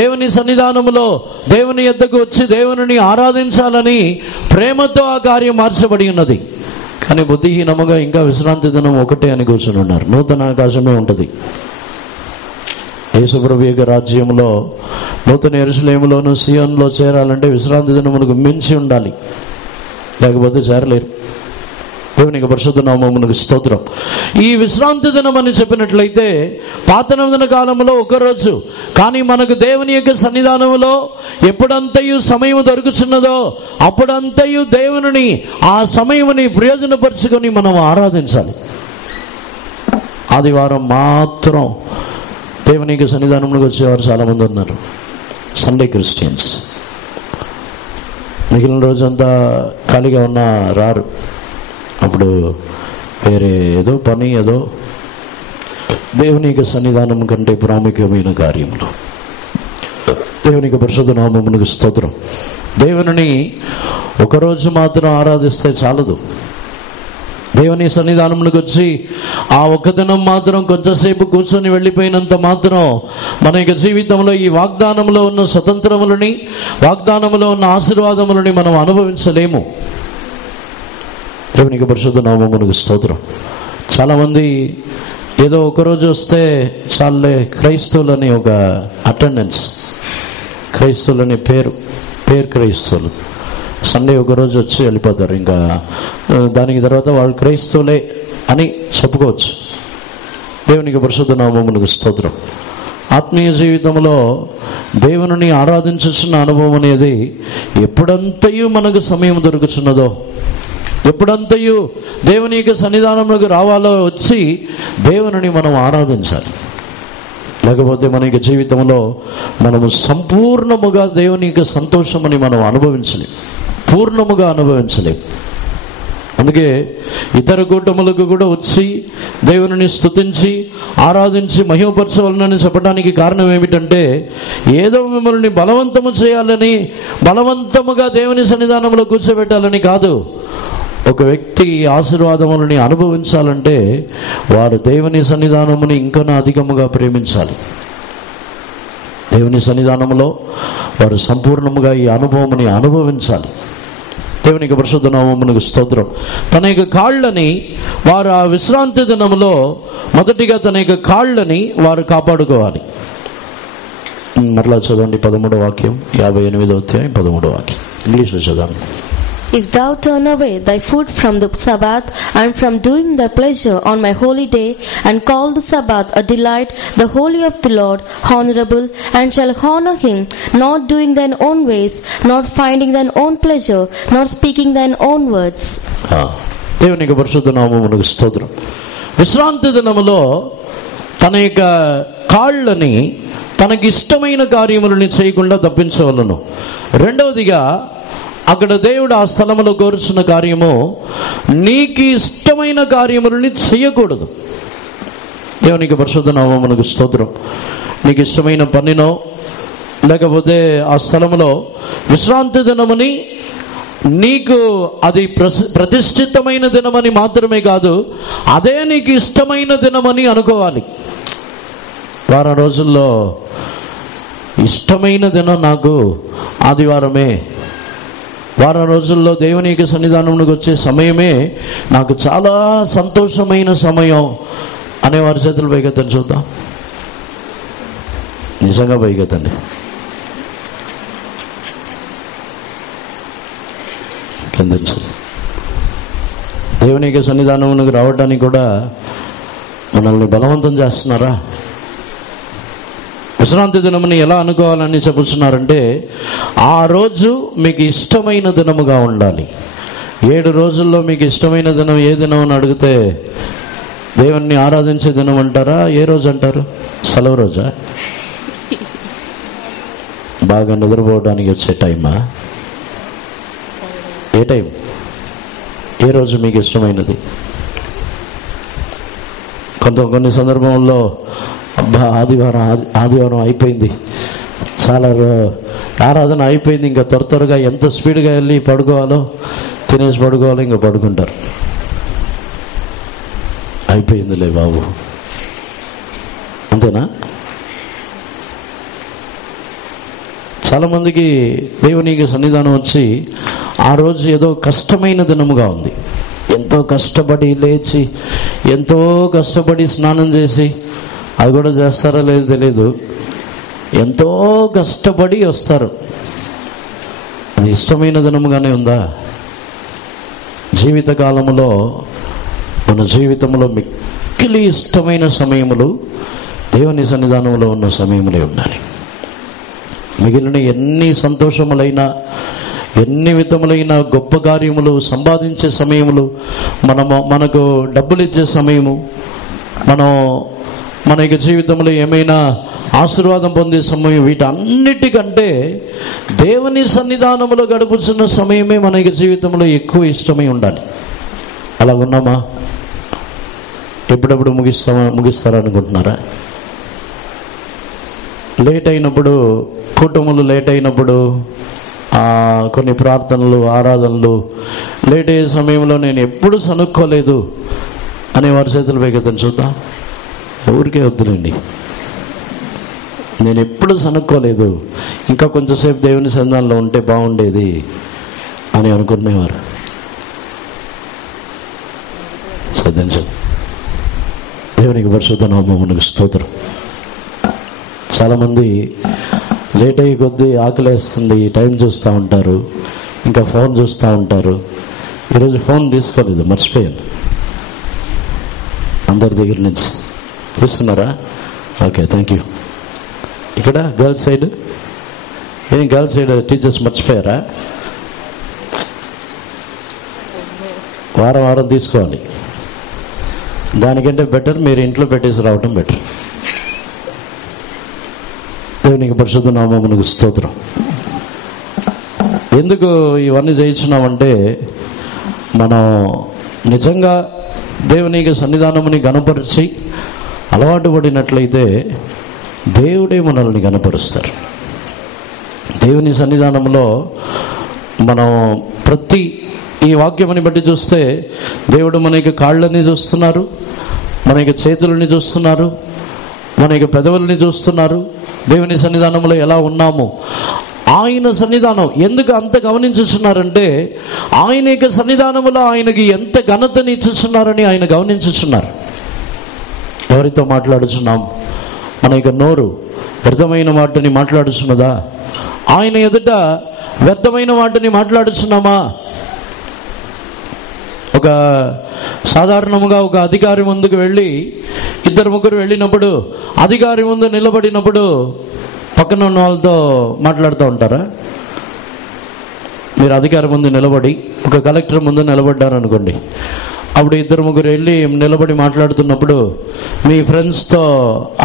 దేవుని సన్నిధానములో దేవుని యొద్దకు వచ్చి దేవుని ఆరాధించాలని ప్రేమతో ఆ కార్యం మార్చబడి ఉన్నది. కానీ బుద్ధిహీనముగా ఇంకా విశ్రాంతి దినం ఒకటే అని కూర్చొని ఉన్నారు. నూతన ఆకాశమే ఉంటుంది. యేసుప్రభు యొక్క రాజ్యంలో, నూతన యెరూషలేములోను సియోనులో చేరాలంటే విశ్రాంతి దినమునకు మించి ఉండాలి, లేకపోతే చేరలేరు. దేవునికి పరిశుద్ధ నామమునకు స్తోత్రం. ఈ విశ్రాంతి దినం అని చెప్పినట్లయితే పాత నిబంధన కాలంలో ఒకరోజు, కానీ మనకు దేవుని యొక్క సన్నిధానములో ఎప్పుడంతయు సమయం దొరుకుతున్నదో అప్పుడంతయు దేవుని ఆ సమయముని ప్రయోజనపరుచుకొని మనం ఆరాధించాలి. ఆదివారం మాత్రం దేవుని యొక్క సన్నిధానంలోకి వచ్చేవారు చాలామంది ఉన్నారు, సండే క్రిస్టియన్స్. మిగిలిన రోజంతా ఖాళీగా ఉన్న రారు. అప్పుడు వేరే ఏదో పని, ఏదో దేవుని యొక్క సన్నిధానం కంటే ప్రాముఖ్యమైన కార్యములు. దేవునికి పరిశుద్ధ నామమునకు స్తోత్రం. దేవుని ఒకరోజు మాత్రం ఆరాధిస్తే చాలదు. దేవుని సన్నిధానంలోకి వచ్చి ఆ ఒక్క దినం మాత్రం కొంచెంసేపు కూర్చొని వెళ్ళిపోయినంత మాత్రం మన యొక్క జీవితంలో ఈ వాగ్దానంలో ఉన్న స్వతంత్రములని, వాగ్దానంలో ఉన్న ఆశీర్వాదములని మనం అనుభవించలేము. దేవునికి పరిశుద్ధ నామమునకు స్తోత్రం. చాలామంది ఏదో ఒకరోజు వస్తే చాలే క్రైస్తవులని ఒక అటెండెన్స్, క్రైస్తవులని పేరు క్రైస్తవులు. సండే ఒకరోజు వచ్చి వెళ్ళిపోతారు, ఇంకా దానికి తర్వాత వాళ్ళు క్రైస్తవులే అని చెప్పుకోవచ్చు. దేవునికి పరిశుద్ధ నామమునకు స్తోత్రం. ఆత్మీయ జీవితంలో దేవుని ఆరాధించుచున్న అనుభవం అనేది ఎప్పుడంతయు మనకు సమయం దొరుకుతున్నదో, ఎప్పుడంతయు దేవుని యొక్క సన్నిధానంలోకి రావాలో వచ్చి దేవుని మనం ఆరాధించాలి. లేకపోతే మన యొక్క జీవితంలో మనము సంపూర్ణముగా దేవుని యొక్క సంతోషమని మనం అనుభవించలేం, పూర్ణముగా అనుభవించలేం. అందుకే ఇతర కూటములకు కూడా వచ్చి దేవుని స్తుతించి ఆరాధించి మహిమపరచవలనని చెప్పడానికి కారణం ఏమిటంటే, ఏదో మిమ్మల్ని బలవంతము చేయాలని, బలవంతముగా దేవుని సన్నిధానంలో కూర్చోబెట్టాలని కాదు. ఒక వ్యక్తి ఆశీర్వాదములని అనుభవించాలంటే వారు దేవుని సన్నిధానముని ఇంకా అధికముగా ప్రేమించాలి. దేవుని సన్నిధానంలో వారు సంపూర్ణముగా ఈ అనుభవముని అనుభవించాలి. దేవునికి పరిశుద్ధ నామమునకు స్తోత్రం. తన యొక్క కాళ్ళని వారు ఆ విశ్రాంతి దినములో మొదటిగా తన యొక్క కాళ్ళని వారు కాపాడుకోవాలి. మరలా చదవండి 13వ వాక్యం, 58వ అధ్యాయం 13వ వాక్యం, ఇంగ్లీష్లో చదవండి. If thou turn away thy foot from the Sabbath and from doing thy pleasure on my holy day, and call the Sabbath a delight, the holy of the Lord honorable, and shall honor him, not doing thine own ways, not finding thine own pleasure, not speaking thine own words. దేవునికి పరిశుద్ధ నామమునకు స్తోత్రం. విశ్రాంతి దినములో తన యొక్క కాళ్ళని తనకి ఇష్టమైన కార్యములని చేయకుండా తప్పించవలను. రెండవదిగా అక్కడ దేవుడు ఆ స్థలములో కోరుచున్న కార్యము, నీకు ఇష్టమైన కార్యములని చేయకూడదు. దేవునికి పరిశుద్ధ నామమునకు స్తోత్రం. నీకు ఇష్టమైన పనినో లేకపోతే ఆ స్థలములో విశ్రాంతి దినమని, నీకు అది ప్రతిష్ఠితమైన దినమని మాత్రమే కాదు, అదే నీకు ఇష్టమైన దినమని అనుకోవాలి. వారం రోజుల్లో ఇష్టమైన దినం నాకు ఆదివారమే, వారం రోజుల్లో దేవుని యొక్క సన్నిధానంలోకి వచ్చే సమయమే నాకు చాలా సంతోషమైన సమయం అనే వారి చేతులు పైకెత్తండి చూద్దాం. నిజంగా పైకెత్తండి. కిందించండి. దేవుని యొక్క సన్నిధానంలోకి రావడానికి కూడా మనల్ని బలవంతం చేస్తున్నారా? విశ్రాంతి దినముని ఎలా అనుకోవాలని చెబుతున్నారంటే, ఆ రోజు మీకు ఇష్టమైన దినముగా ఉండాలి. 7 రోజుల్లో మీకు ఇష్టమైన దినం ఏ దినం అని అడిగితే దేవుణ్ణి ఆరాధించే దినం అంటారా? ఏ రోజు అంటారు? సెలవు రోజా? బాగా నిద్రపోవడానికి వచ్చే టైమా? ఏ టైం? ఏ రోజు మీకు ఇష్టమైనది? కొన్ని సందర్భంలో అబ్బా ఆదివారం అయిపోయింది, చాలా ఆరాధన అయిపోయింది, ఇంకా త్వరగా ఎంత స్పీడ్గా వెళ్ళి పడుకోవాలో, తినేసి పడుకోవాలో ఇంకా పడుకుంటారు. అయిపోయిందిలే బాబు, అంతేనా? చాలామందికి దేవునికి సన్నిధానం వచ్చి ఆ రోజు ఏదో కష్టమైన దినముగా ఉంది. ఎంతో కష్టపడి లేచి, ఎంతో కష్టపడి స్నానం చేసి, అది కూడా చేస్తారో లేదో తెలియదు, ఎంతో కష్టపడి వస్తారు. అది ఇష్టమైన దినముగానే ఉందా? జీవితకాలములో మన జీవితంలో మిక్కిలి ఇష్టమైన సమయములు దేవుని సన్నిధానంలో ఉన్న సమయములే ఉండాలి. మిగిలిన ఎన్ని సంతోషములైనా, ఎన్ని విధములైన గొప్ప కార్యములు సంపాదించే సమయములు, మనకు డబ్బులు ఇచ్చే సమయము, మన యొక్క జీవితంలో ఏమైనా ఆశీర్వాదం పొందే సమయం, వీటన్నిటికంటే దేవుని సన్నిధానంలో గడుపుతున్న సమయమే మన యొక్క జీవితంలో ఎక్కువ ఇష్టమై ఉండాలి. అలా ఉన్నామా? ఎప్పుడెప్పుడు ముగిస్తారనుకుంటున్నారా? లేట్ అయినప్పుడు, కుటుంబాలు లేట్ అయినప్పుడు, కొన్ని ప్రార్థనలు, ఆరాధనలు లేట్ అయ్యే సమయంలో నేను ఎప్పుడు సనుక్కోలేదు అనే వారి చేతులు పైకెత్తండి చూద్దాం. ఊరికే వద్దులేండి, నేను ఎప్పుడు సనుక్కోలేదు, ఇంకా కొంచెంసేపు దేవుని సన్నిధానంలో ఉంటే బాగుండేది అని అనుకునేవారు. చదివించండి. దేవునికి పరిశుద్ధ నామమునకు స్తోత్రం. చాలామంది లేట్ అయ్యి కొద్దీ ఆకలేస్తుంది, టైం చూస్తూ ఉంటారు, ఇంకా ఫోన్ చూస్తూ ఉంటారు. ఈరోజు ఫోన్ తీసుకోలేదు, మర్చిపోయాను. అందరి దగ్గర నుంచి తీసుకున్నారా? Okay, thank you. ఇక్కడ girls side girls side teachers మర్చిపోయారా? వారం వారం తీసుకోవాలి. దానికంటే బెటర్ మీరు ఇంట్లో పెట్టేసి రావటం బెటర్. దేవునికి పరిశుద్ధ నామమునకు స్తోత్రం. ఎందుకు ఇవన్నీ చేయించున్నామంటే, మనం నిజంగా దేవునికి సన్నిధానముని గణపరిచి అలవాటు పడినట్లయితే దేవుడే మనల్ని గణపరుస్తారు. దేవుని సన్నిధానంలో మనం ప్రతి ఈ వాక్యముని బట్టి చూస్తే దేవుడు మన యొక్క కాళ్ళని చూస్తున్నారు, మన యొక్క చేతులని చూస్తున్నారు, మన యొక్క పెదవులని చూస్తున్నారు. దేవుని సన్నిధానంలో ఎలా ఉన్నాము, ఆయన సన్నిధానం ఎందుకు అంత గమనించుచున్నారంటే, ఆయన యొక్క సన్నిధానంలో ఆయనకి ఎంత ఘనతని ఇచ్చుచున్నారని ఆయన గమనించుచున్నారు. ఎవరితో మాట్లాడుచున్నాం? మన యొక్క నోరు వ్యర్థమైన వాటిని మాట్లాడుచున్నదా? ఆయన ఎదుట వ్యర్థమైన వాటిని మాట్లాడుచున్నామా? ఒక సాధారణముగా ఒక అధికారి ముందుకు వెళ్ళి ఇద్దరు ముగ్గురు వెళ్ళినప్పుడు, అధికారి ముందు నిలబడినప్పుడు పక్కన ఉన్న వాళ్ళతో మాట్లాడుతూ ఉంటారా? మీరు అధికారి ముందు నిలబడి ఒక కలెక్టర్ ముందు నిలబడ్డారనుకోండి, అప్పుడు ఇద్దరు ముగ్గురు వెళ్ళి నిలబడి మాట్లాడుతున్నప్పుడు మీ ఫ్రెండ్స్తో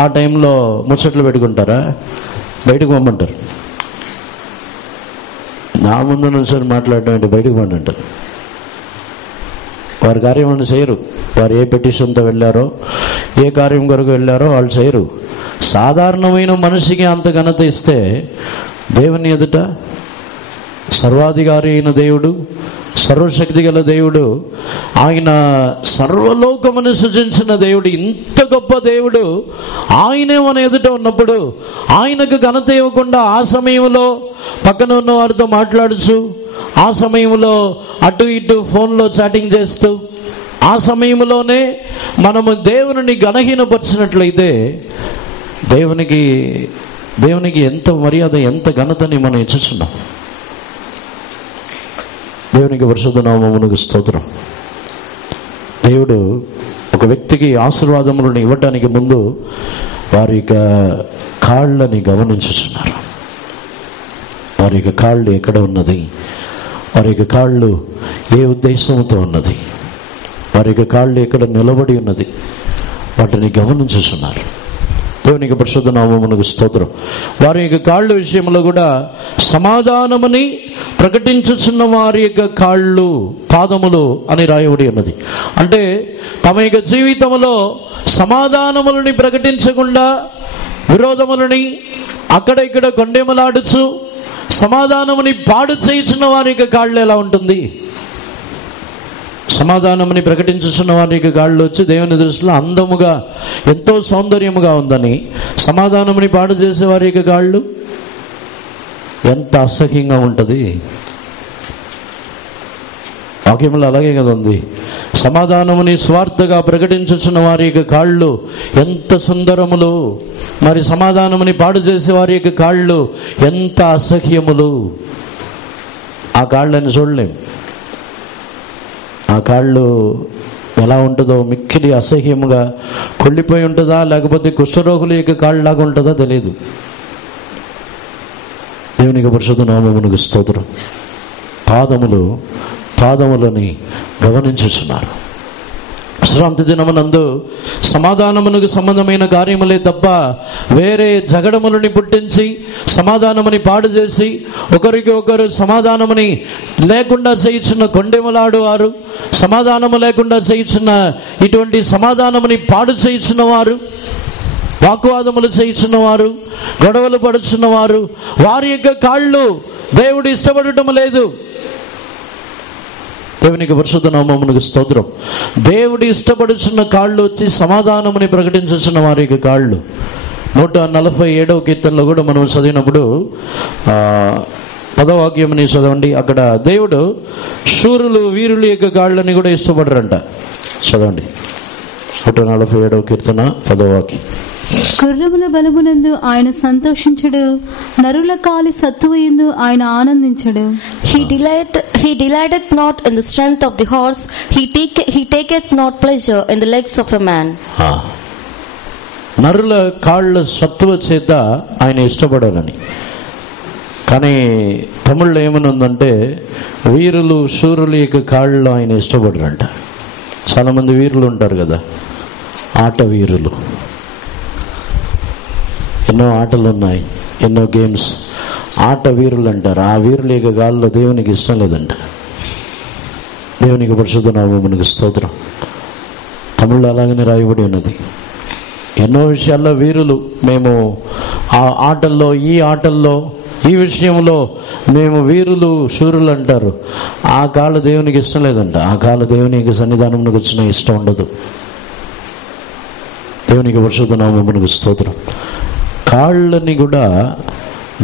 ఆ టైంలో ముచ్చట్లు పెట్టుకుంటారా? బయటకు పంపంటారు. నా ముందు నుంచి మాట్లాడటం అంటే బయటకు పండి అంటారు. వారి కార్యములను చేయరు. వారు ఏ పెటిషన్తో వెళ్ళారో, ఏ కార్యం కొరకు వెళ్ళారో వాళ్ళు చేయరు. సాధారణమైన మనిషికి అంత ఘనత ఇస్తే దేవుని ఎదుట సర్వాధికారి అయిన దేవుడు, సర్వశక్తి గల దేవుడు, ఆయన సర్వలోకమును సృజించిన దేవుడు, ఇంత గొప్ప దేవుడు ఆయనే మన ఎదుట ఉన్నప్పుడు ఆయనకు ఘనత ఇవ్వకుండా ఆ సమయంలో పక్కన ఉన్న వారితో మాట్లాడుచు, ఆ సమయంలో అటు ఇటు ఫోన్లో చాటింగ్ చేస్తూ, ఆ సమయంలోనే మనము దేవుని ఘనహీనపరిచినట్లయితే దేవునికి ఎంత మర్యాద, ఎంత ఘనతని మనం ఇచ్చుచున్నాం. దేవునికి పరిశుద్ధ నామమునకు స్తోత్రం. దేవుడు ఒక వ్యక్తికి ఆశీర్వాదములను ఇవ్వడానికి ముందు వారి యొక్క కాళ్ళని గమనించుచున్నారు. వారి యొక్క కాళ్ళు ఎక్కడ ఉన్నది, వారి యొక్క కాళ్ళు ఏ ఉద్దేశంతో ఉన్నది, వారి యొక్క కాళ్ళు ఎక్కడ నిలబడి ఉన్నది, వాటిని గమనించుచున్నారు. దేవునికి పరిశుద్ధ నామమునకు స్తోత్రం. వారి యొక్క కాళ్ళ విషయంలో కూడా సమాధానముని ప్రకటించుచున్న వారి యొక్క కాళ్ళు, పాదములు అని రాయబడి ఉన్నది. అంటే తమ యొక్క జీవితంలో సమాధానములని ప్రకటించకుండా విరోధములని అక్కడ ఇక్కడ కొండెమలాడుచు సమాధానముని పాడు చేయుచున్న వారి యొక్క కాళ్ళు ఎలా ఉంటుంది? సమాధానముని ప్రకటించుచున్న వారి యొక్క కాళ్ళు వచ్చి దేవుని దృష్టిలో అందముగా, ఎంతో సౌందర్యముగా ఉందని, సమాధానముని పాడు చేసే వారి యొక్క కాళ్ళు ఎంత అసహ్యంగా ఉంటుంది. వాక్యంలో అలాగే కదా ఉంది. సమాధానముని స్వార్థగా ప్రకటించుచున్న వారి యొక్క కాళ్ళు ఎంత సుందరములు, మరి సమాధానముని పాడు చేసే వారి యొక్క కాళ్ళు ఎంత అసహ్యములు. ఆ కాళ్ళని చూడలేం. ఆ కాళ్ళు ఎలా ఉంటుందో, మిక్కిలి అసహ్యముగా కొళ్ళిపోయి ఉంటుందా, లేకపోతే కుష్ఠరోగుల యొక్క కాళ్ళలాగా ఉంటుందా తెలియదు. దేవునికి పరిశుద్ధ నామమునకు స్తోత్రం. పాదములని గమనించుచున్నారు. విశ్రాంతి దినమునందు సమాధానమునకు సంబంధమైన కార్యములే తప్ప వేరే జగడములని పుట్టించి సమాధానముని పాడు చేసి ఒకరికి ఒకరు సమాధానముని లేకుండా చేయుచున్న కొండెమలాడు వారు, సమాధానము లేకుండా చేయుచున్న ఇటువంటి సమాధానముని పాడు చేయుచున్న వారు, వాగ్వాదములు చేయుచున్నవారు, గొడవలు పడుచున్నవారు, వారి యొక్క కాళ్ళు దేవుడు ఇష్టపడటం లేదు. దేవునికి పరిశుద్ధ నామమునకు స్తోత్రం. దేవుడు ఇష్టపడుచున్న కాళ్ళు వచ్చి సమాధానముని ప్రకటించుచున్న వారి యొక్క కాళ్ళు. 147వ కీర్తనలో కూడా మనం చదివినప్పుడు 10వ వాక్యముని చదవండి. అక్కడ దేవుడు శూరులు, వీరుల యొక్క కాళ్ళని కూడా ఇష్టపడరంట. చదవండి. 147వ కీర్తన 10వ వాక్యం. గుర్రముల బలమునందు ఆయన సంతోషించడు, నరుల కాలి సత్తువయందు ఆయన ఆనందించడు. He delighteth not in the strength of the horse, he taketh not pleasure in the legs of a man. నరుల కాళ్ళ సత్తువ చేత ఆయన ఇష్టపడాలని. కానీ తమిళ్లో ఏమని ఉందంటే, వీరులు శూరులు యొక్క కాళ్ళలో ఆయన ఇష్టపడరంట. చాలామంది వీరులు ఉంటారు కదా, ఆట వీరులు, ఎన్నో ఆటలు ఉన్నాయి, ఎన్నో గేమ్స్, ఆట వీరులు అంటారు. ఆ వీరుల యొక్క కాళ్ళలో దేవునికి ఇష్టం లేదంట. దేవునికి పరిశుద్ధ నామమునకు స్తోత్రం. తమిళ్లో అలాగనే రాయబడి ఉన్నది. ఎన్నో విషయాల్లో వీరులు, మేము ఆ ఆటల్లో, ఈ ఆటల్లో, ఈ విషయంలో మేము వీరులు శూరులు అంటారు. ఆ కాళ్ళ దేవునికి ఇష్టం లేదంట. ఆ కాళ్ళ దేవునికి సన్నిధానంలోకి వచ్చిన ఇష్టం ఉండదు. దేవునికి పరిశుద్ధ నామమునకు స్తోత్రం. కాళ్ళని కూడా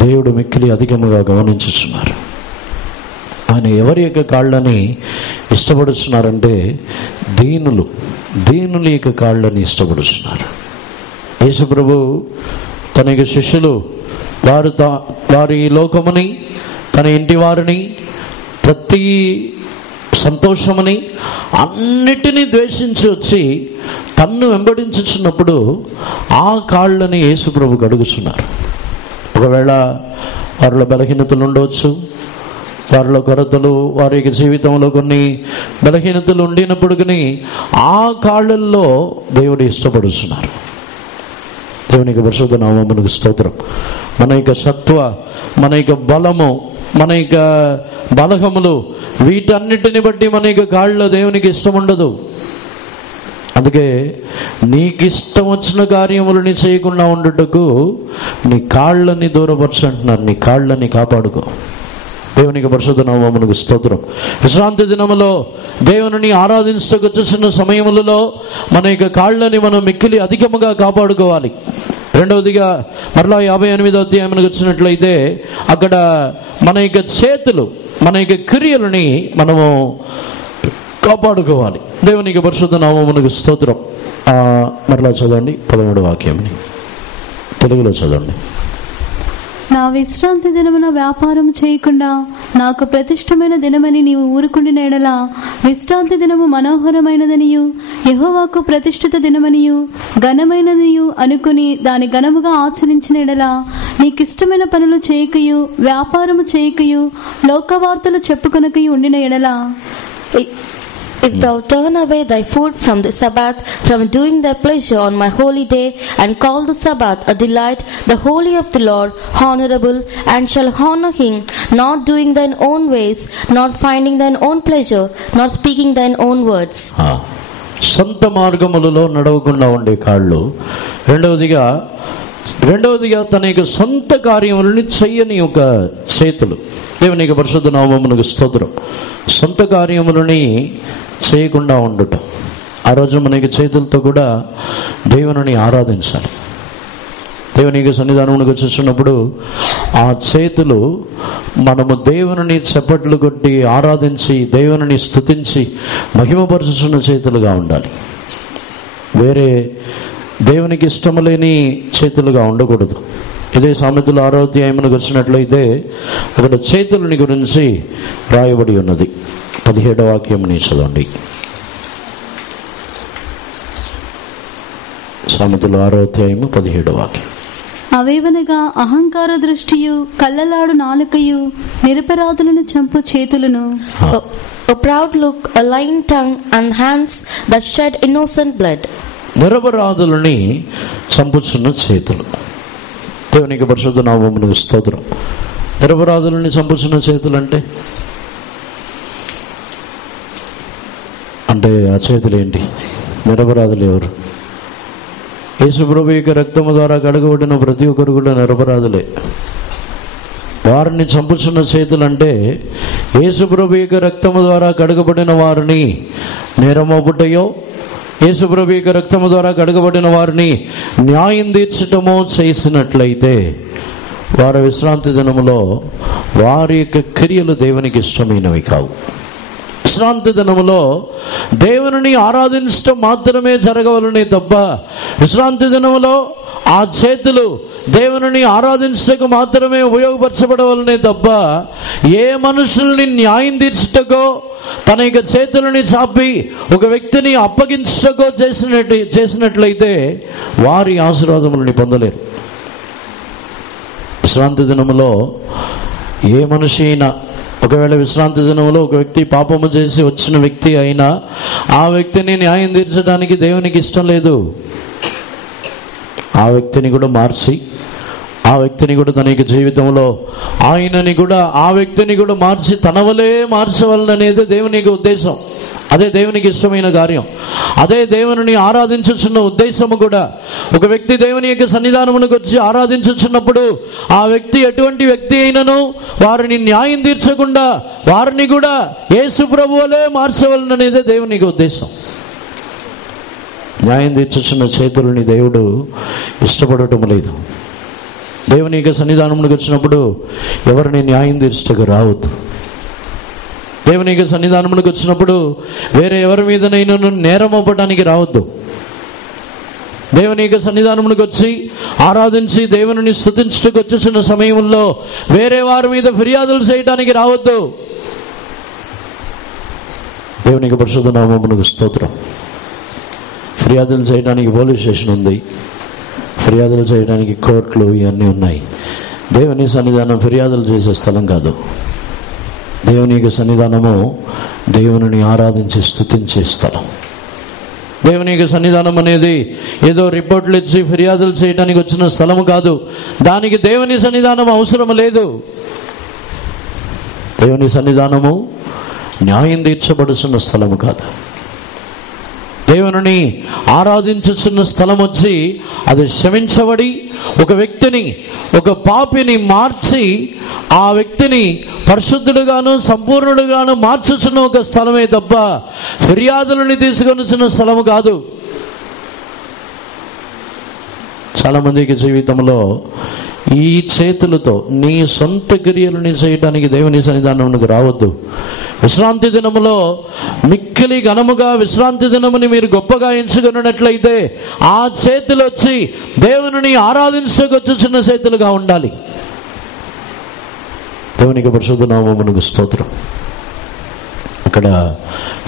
దేవుడు మిక్కిలి అధికముగా గమనించుచున్నారు. ఆయన ఎవరి యొక్క కాళ్ళని ఇష్టపడుతున్నారంటే దీనుల యొక్క కాళ్ళని ఇష్టపడుతున్నారు. యేసు ప్రభు తన యొక్క శిష్యులు వారి లోకముని, తన ఇంటి వారిని, ప్రతి సంతోషముని అన్నిటినీ ద్వేషించి వచ్చి తన్ను వెంబడించుచున్నప్పుడు ఆ కాళ్ళని యేసు ప్రభు కడుగుతున్నారు. ఒకవేళ వారిలో బలహీనతలు ఉండవచ్చు, వారిలో కొరతలు, వారి యొక్క జీవితంలో కొన్ని బలహీనతలు ఉండినప్పటికీ ఆ కాళ్ళల్లో దేవుడు ఇష్టపడుతున్నారు. దేవునికి పరిశుద్ధ నామమునకు స్తోత్రం. మన యొక్క సత్వ, మన యొక్క బలము, మన యొక్క బలహములు, వీటన్నిటిని బట్టి మన యొక్క కాళ్ళలో దేవునికి ఇష్టం ఉండదు. అందుకే నీకు ఇష్టం వచ్చిన కార్యములని చేయకుండా ఉండుటకు నీ కాళ్ళని దూరపరచు అంటున్నారు. నీ కాళ్ళని కాపాడుకో. దేవునికి పరిశుద్ధ నామమునకు స్తోత్రం. విశ్రాంతి దినములో దేవుని ఆరాధించకు వచ్చిన సమయములలో మన యొక్క కాళ్ళని మనం మిక్కిలి అధికముగా కాపాడుకోవాలి. రెండవదిగా మరలా 58వ అధ్యాయానికి వచ్చినట్లయితే అక్కడ మన యొక్క చేతులు, మన యొక్క క్రియలని మనము కాపాడుకోవాలి. దేవునికి పరిశుద్ధ నామమునకు స్తోత్రం. మరలా చదవండి 13వ వాక్యంని తెలుగులో చదవండి. నా విశ్రాంతి దినమున వ్యాపారం చేయకుండా నాకు ప్రతిష్టమైన దినమని నీవు ఊరుకుండిన ఎడల, విశ్రాంతి దినము మనోహరమైనదనియు యెహోవాకు ప్రతిష్ఠిత దినమనియు ఘనమైనదియు అనుకుని దాని ఘనముగా ఆచరించిన ఎడల, నీకిష్టమైన పనులు చేయకయు వ్యాపారము చేయకయు లోకవార్తలు చెప్పుకొనకయు ఉండిన ఎడల, If thou turn away thy foot from the Sabbath, from doing thy pleasure on my holy day, and call the Sabbath a delight, the holy of the Lord honorable, and shall honor him, not doing thine own ways, not finding thine own pleasure, not speaking thine own words. సొంత మార్గములలో నడవకుండా ఉండే కాళ్ళు. రెండవదిగా తన యొక్క సొంత కార్యములని చెయ్యని ఒక చేతులు. దేవునికి పరిశుద్ధ నామమునకు స్తోత్రం. సొంత కార్యములని చేయకుండా ఉండుట. ఆ రోజు మనకి చేతులతో కూడా దేవుని ఆరాధించాలి. దేవునికి సన్నిధానంలోకి వచ్చేసినప్పుడు ఆ చేతులు మనము దేవుని చప్పట్లు కొట్టి ఆరాధించి దేవుని స్తుతించి మహిమపరుచున్న చేతులుగా ఉండాలి. వేరే దేవునికి ఇష్టము లేని చేతులుగా ఉండకూడదు. ఇదే సామెతలు 6వ అధ్యాయమునకు వచ్చినట్లయితే అక్కడ చేతులని గురించి రాయబడి ఉన్నది. 17వ వాక్యముని చదవండి. సామెతలు 6వ అధ్యాయము 17వ వాక్యం. అవేవనగా అహంకార దృష్టియు, కళ్ళలాడు నాలుకయు, నిరపరాధులను చంపు చేతులను. A proud look, a lying tongue, and hands that shed innocent blood. నిరపరాధులని చంపుచున్న చేతులు. దేవునికి పరిశుద్ధ నామమునకు స్తోత్రం. నిరపరాధులని చంపుచున్న చేతులు అంటే ఆ చేతులు ఏంటి? నిరపరాధులు ఎవరు? యేసు ప్రభువు యొక్క రక్తము ద్వారా కడగబడిన ప్రతి ఒక్కరు కూడా నిరపరాధులే. వారిని చంపుచున్న చేతులు అంటే యేసు ప్రభువు యొక్క రక్తము ద్వారా కడగబడిన వారిని నేరమోపుటయో, యేసు ప్రభువు యొక్క రక్తము ద్వారా కడగబడిన వారిని న్యాయం తీర్చటమో చేసినట్లయితే వారి విశ్రాంతి దినములో వారి యొక్క క్రియలు దేవునికి ఇష్టమైనవి కావు. విశ్రాంతి దినములో దేవుని ఆరాధించడం మాత్రమే జరగవలనే తప్ప, విశ్రాంతి దినములో ఆ చేతులు దేవుని ఆరాధించటకు మాత్రమే ఉపయోగపరచబడవలనే తప్ప, ఏ మనుషుల్ని న్యాయం తీర్చుటకో తన యొక్క చేతులని చాపి ఒక వ్యక్తిని అప్పగించటకో చేసినట్లయితే వారి ఆశీర్వాదములని పొందలేరు. విశ్రాంతి దినములో ఏ మనిషి అయినా, ఒకవేళ విశ్రాంతి దినంలో ఒక వ్యక్తి పాపము చేసి వచ్చిన వ్యక్తి అయినా ఆ వ్యక్తిని న్యాయం తీర్చడానికి దేవునికి ఇష్టం లేదు. ఆ వ్యక్తిని కూడా మార్చి, ఆ వ్యక్తిని కూడా తన యొక్క జీవితంలో ఆయనని కూడా ఆ వ్యక్తిని కూడా మార్చి తన వలే మార్చవలననేది దేవుని యొక్క ఉద్దేశం. అదే దేవునికి ఇష్టమైన కార్యం. అదే దేవుని ఆరాధించుచున్న ఉద్దేశము కూడా. ఒక వ్యక్తి దేవుని యొక్క సన్నిధానమునకు వచ్చి ఆరాధించుచున్నప్పుడు ఆ వ్యక్తి ఎటువంటి వ్యక్తి అయినను వారిని న్యాయం తీర్చకుండా వారిని కూడా యేసు ప్రభువులే మార్చవలననేదే దేవుని యొక్క ఉద్దేశం. న్యాయం తీర్చుచున్న చేతులని దేవుడు ఇష్టపడటం లేదు. దేవుని యొక్క సన్నిధానమునకు వచ్చినప్పుడు ఎవరిని న్యాయం తీర్చటకు రావద్దు. దేవుని యొక్క సన్నిధానమునకు వచ్చినప్పుడు వేరే ఎవరి మీదనైనా నేరం అవ్వడానికి రావద్దు. దేవుని యొక్క సన్నిధానమునకు వచ్చి ఆరాధించి దేవుని స్తుతించటకు వచ్చుచున్న సమయంలో వేరే వారి మీద ఫిర్యాదులు చేయడానికి రావద్దు. దేవుని యొక్క పరిశుద్ధ నామమునకు స్తోత్రం. ఫిర్యాదులు చేయడానికి పోలీస్ స్టేషన్ ఉంది, ఫిర్యాదులు చేయడానికి కోర్టులు ఇవన్నీ ఉన్నాయి. దేవుని సన్నిధానం ఫిర్యాదులు చేసే స్థలం కాదు. దేవుని యొక్క సన్నిధానము దేవుని ఆరాధించి స్తుతించే స్థలం. దేవుని యొక్క సన్నిధానం అనేది ఏదో రిపోర్ట్లు ఇచ్చి ఫిర్యాదులు చేయడానికి వచ్చిన స్థలము కాదు. దానికి దేవుని సన్నిధానం అవసరం లేదు. దేవుని సన్నిధానము న్యాయం తీర్చబడుచున్న స్థలము కాదు. దేవుని ఆరాధించుచున్న స్థలం వచ్చి అది క్షమించబడి ఒక వ్యక్తిని, ఒక పాపిని మార్చి ఆ వ్యక్తిని పరిశుద్ధుడుగాను సంపూర్ణుడుగాను మార్చుచున్న ఒక స్థలమే తప్ప ఫిర్యాదులని తీసుకొనిచున్న స్థలము కాదు. చాలా మందికి జీవితంలో ఈ చేతులతో నీ సొంత క్రియలని చేయడానికి దేవుని సన్నిధానంలోకి రావద్దు. విశ్రాంతి దినములో మిక్కిలి ఘనముగా విశ్రాంతి దినముని మీరు గొప్పగా ఎంచుకున్నట్లయితే ఆ చేతులు వచ్చి దేవుని ఆరాధించకొచ్చుచున్న చేతులుగా ఉండాలి. దేవునికి పరిశుద్ధ నామమునకు స్తోత్రం. అక్కడ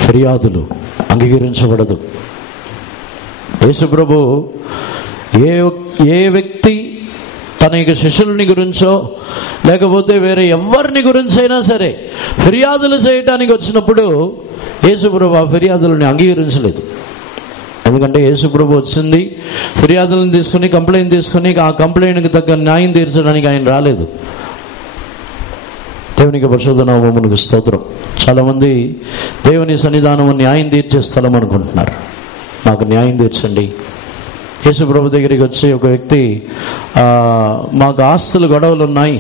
ఫిర్యాదులు అంగీకరించబడదు. యేసు ప్రభు ఏ వ్యక్తి తన యొక్క శిష్యులని గురించో లేకపోతే వేరే ఎవరిని గురించైనా సరే ఫిర్యాదులు చేయడానికి వచ్చినప్పుడు యేసు ప్రభు ఆ ఫిర్యాదులని అంగీకరించలేదు. ఎందుకంటే యేసు ప్రభు వచ్చింది ఫిర్యాదులను తీసుకుని, కంప్లైంట్ తీసుకుని ఆ కంప్లైంట్కి తగ్గ న్యాయం తీర్చడానికి ఆయన రాలేదు. దేవునికి పరిశుద్ధ నామమునకు స్తోత్రం. చాలామంది దేవుని సన్నిధానము న్యాయం తీర్చే స్థలం అనుకుంటున్నారు. మాకు న్యాయం తీర్చండి. యేసు ప్రభు దగ్గరికి వచ్చి ఒక వ్యక్తి, మాకు ఆస్తులు గొడవలు ఉన్నాయి,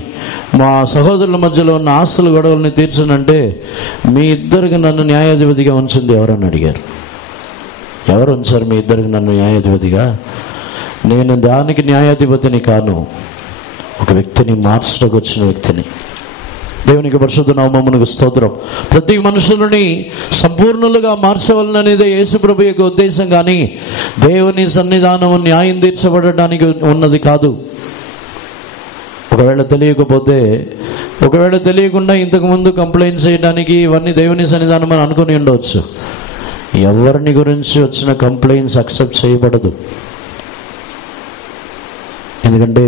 మా సహోదరుల మధ్యలో ఉన్న ఆస్తుల గొడవలని తీర్చనంటే మీ ఇద్దరికి నన్ను న్యాయాధిపతిగా ఉంచింది ఎవరని అడిగారు. ఎవరు ఉంచారు మీ ఇద్దరికి నన్ను న్యాయాధిపతిగా? నేను దానికి న్యాయాధిపతిని కాను, ఒక వ్యక్తిని మార్చడానికి వచ్చిన వ్యక్తిని. దేవునికి పరిశుద్ధ నామమునకు స్తోత్రం. ప్రతి మనుషులని సంపూర్ణులుగా మార్చవలననేదే యేసు ప్రభు యొక్క ఉద్దేశం, కానీ దేవుని సన్నిధానము న్యాయం తీర్చబడడానికి ఉన్నది కాదు. ఒకవేళ తెలియకుండా ఇంతకుముందు కంప్లైంట్ చేయడానికి ఇవన్నీ దేవుని సన్నిధానం అని అనుకుని ఉండవచ్చు. ఎవరిని గురించి వచ్చిన కంప్లైంట్స్ అక్సెప్ట్ చేయబడదు. ఎందుకంటే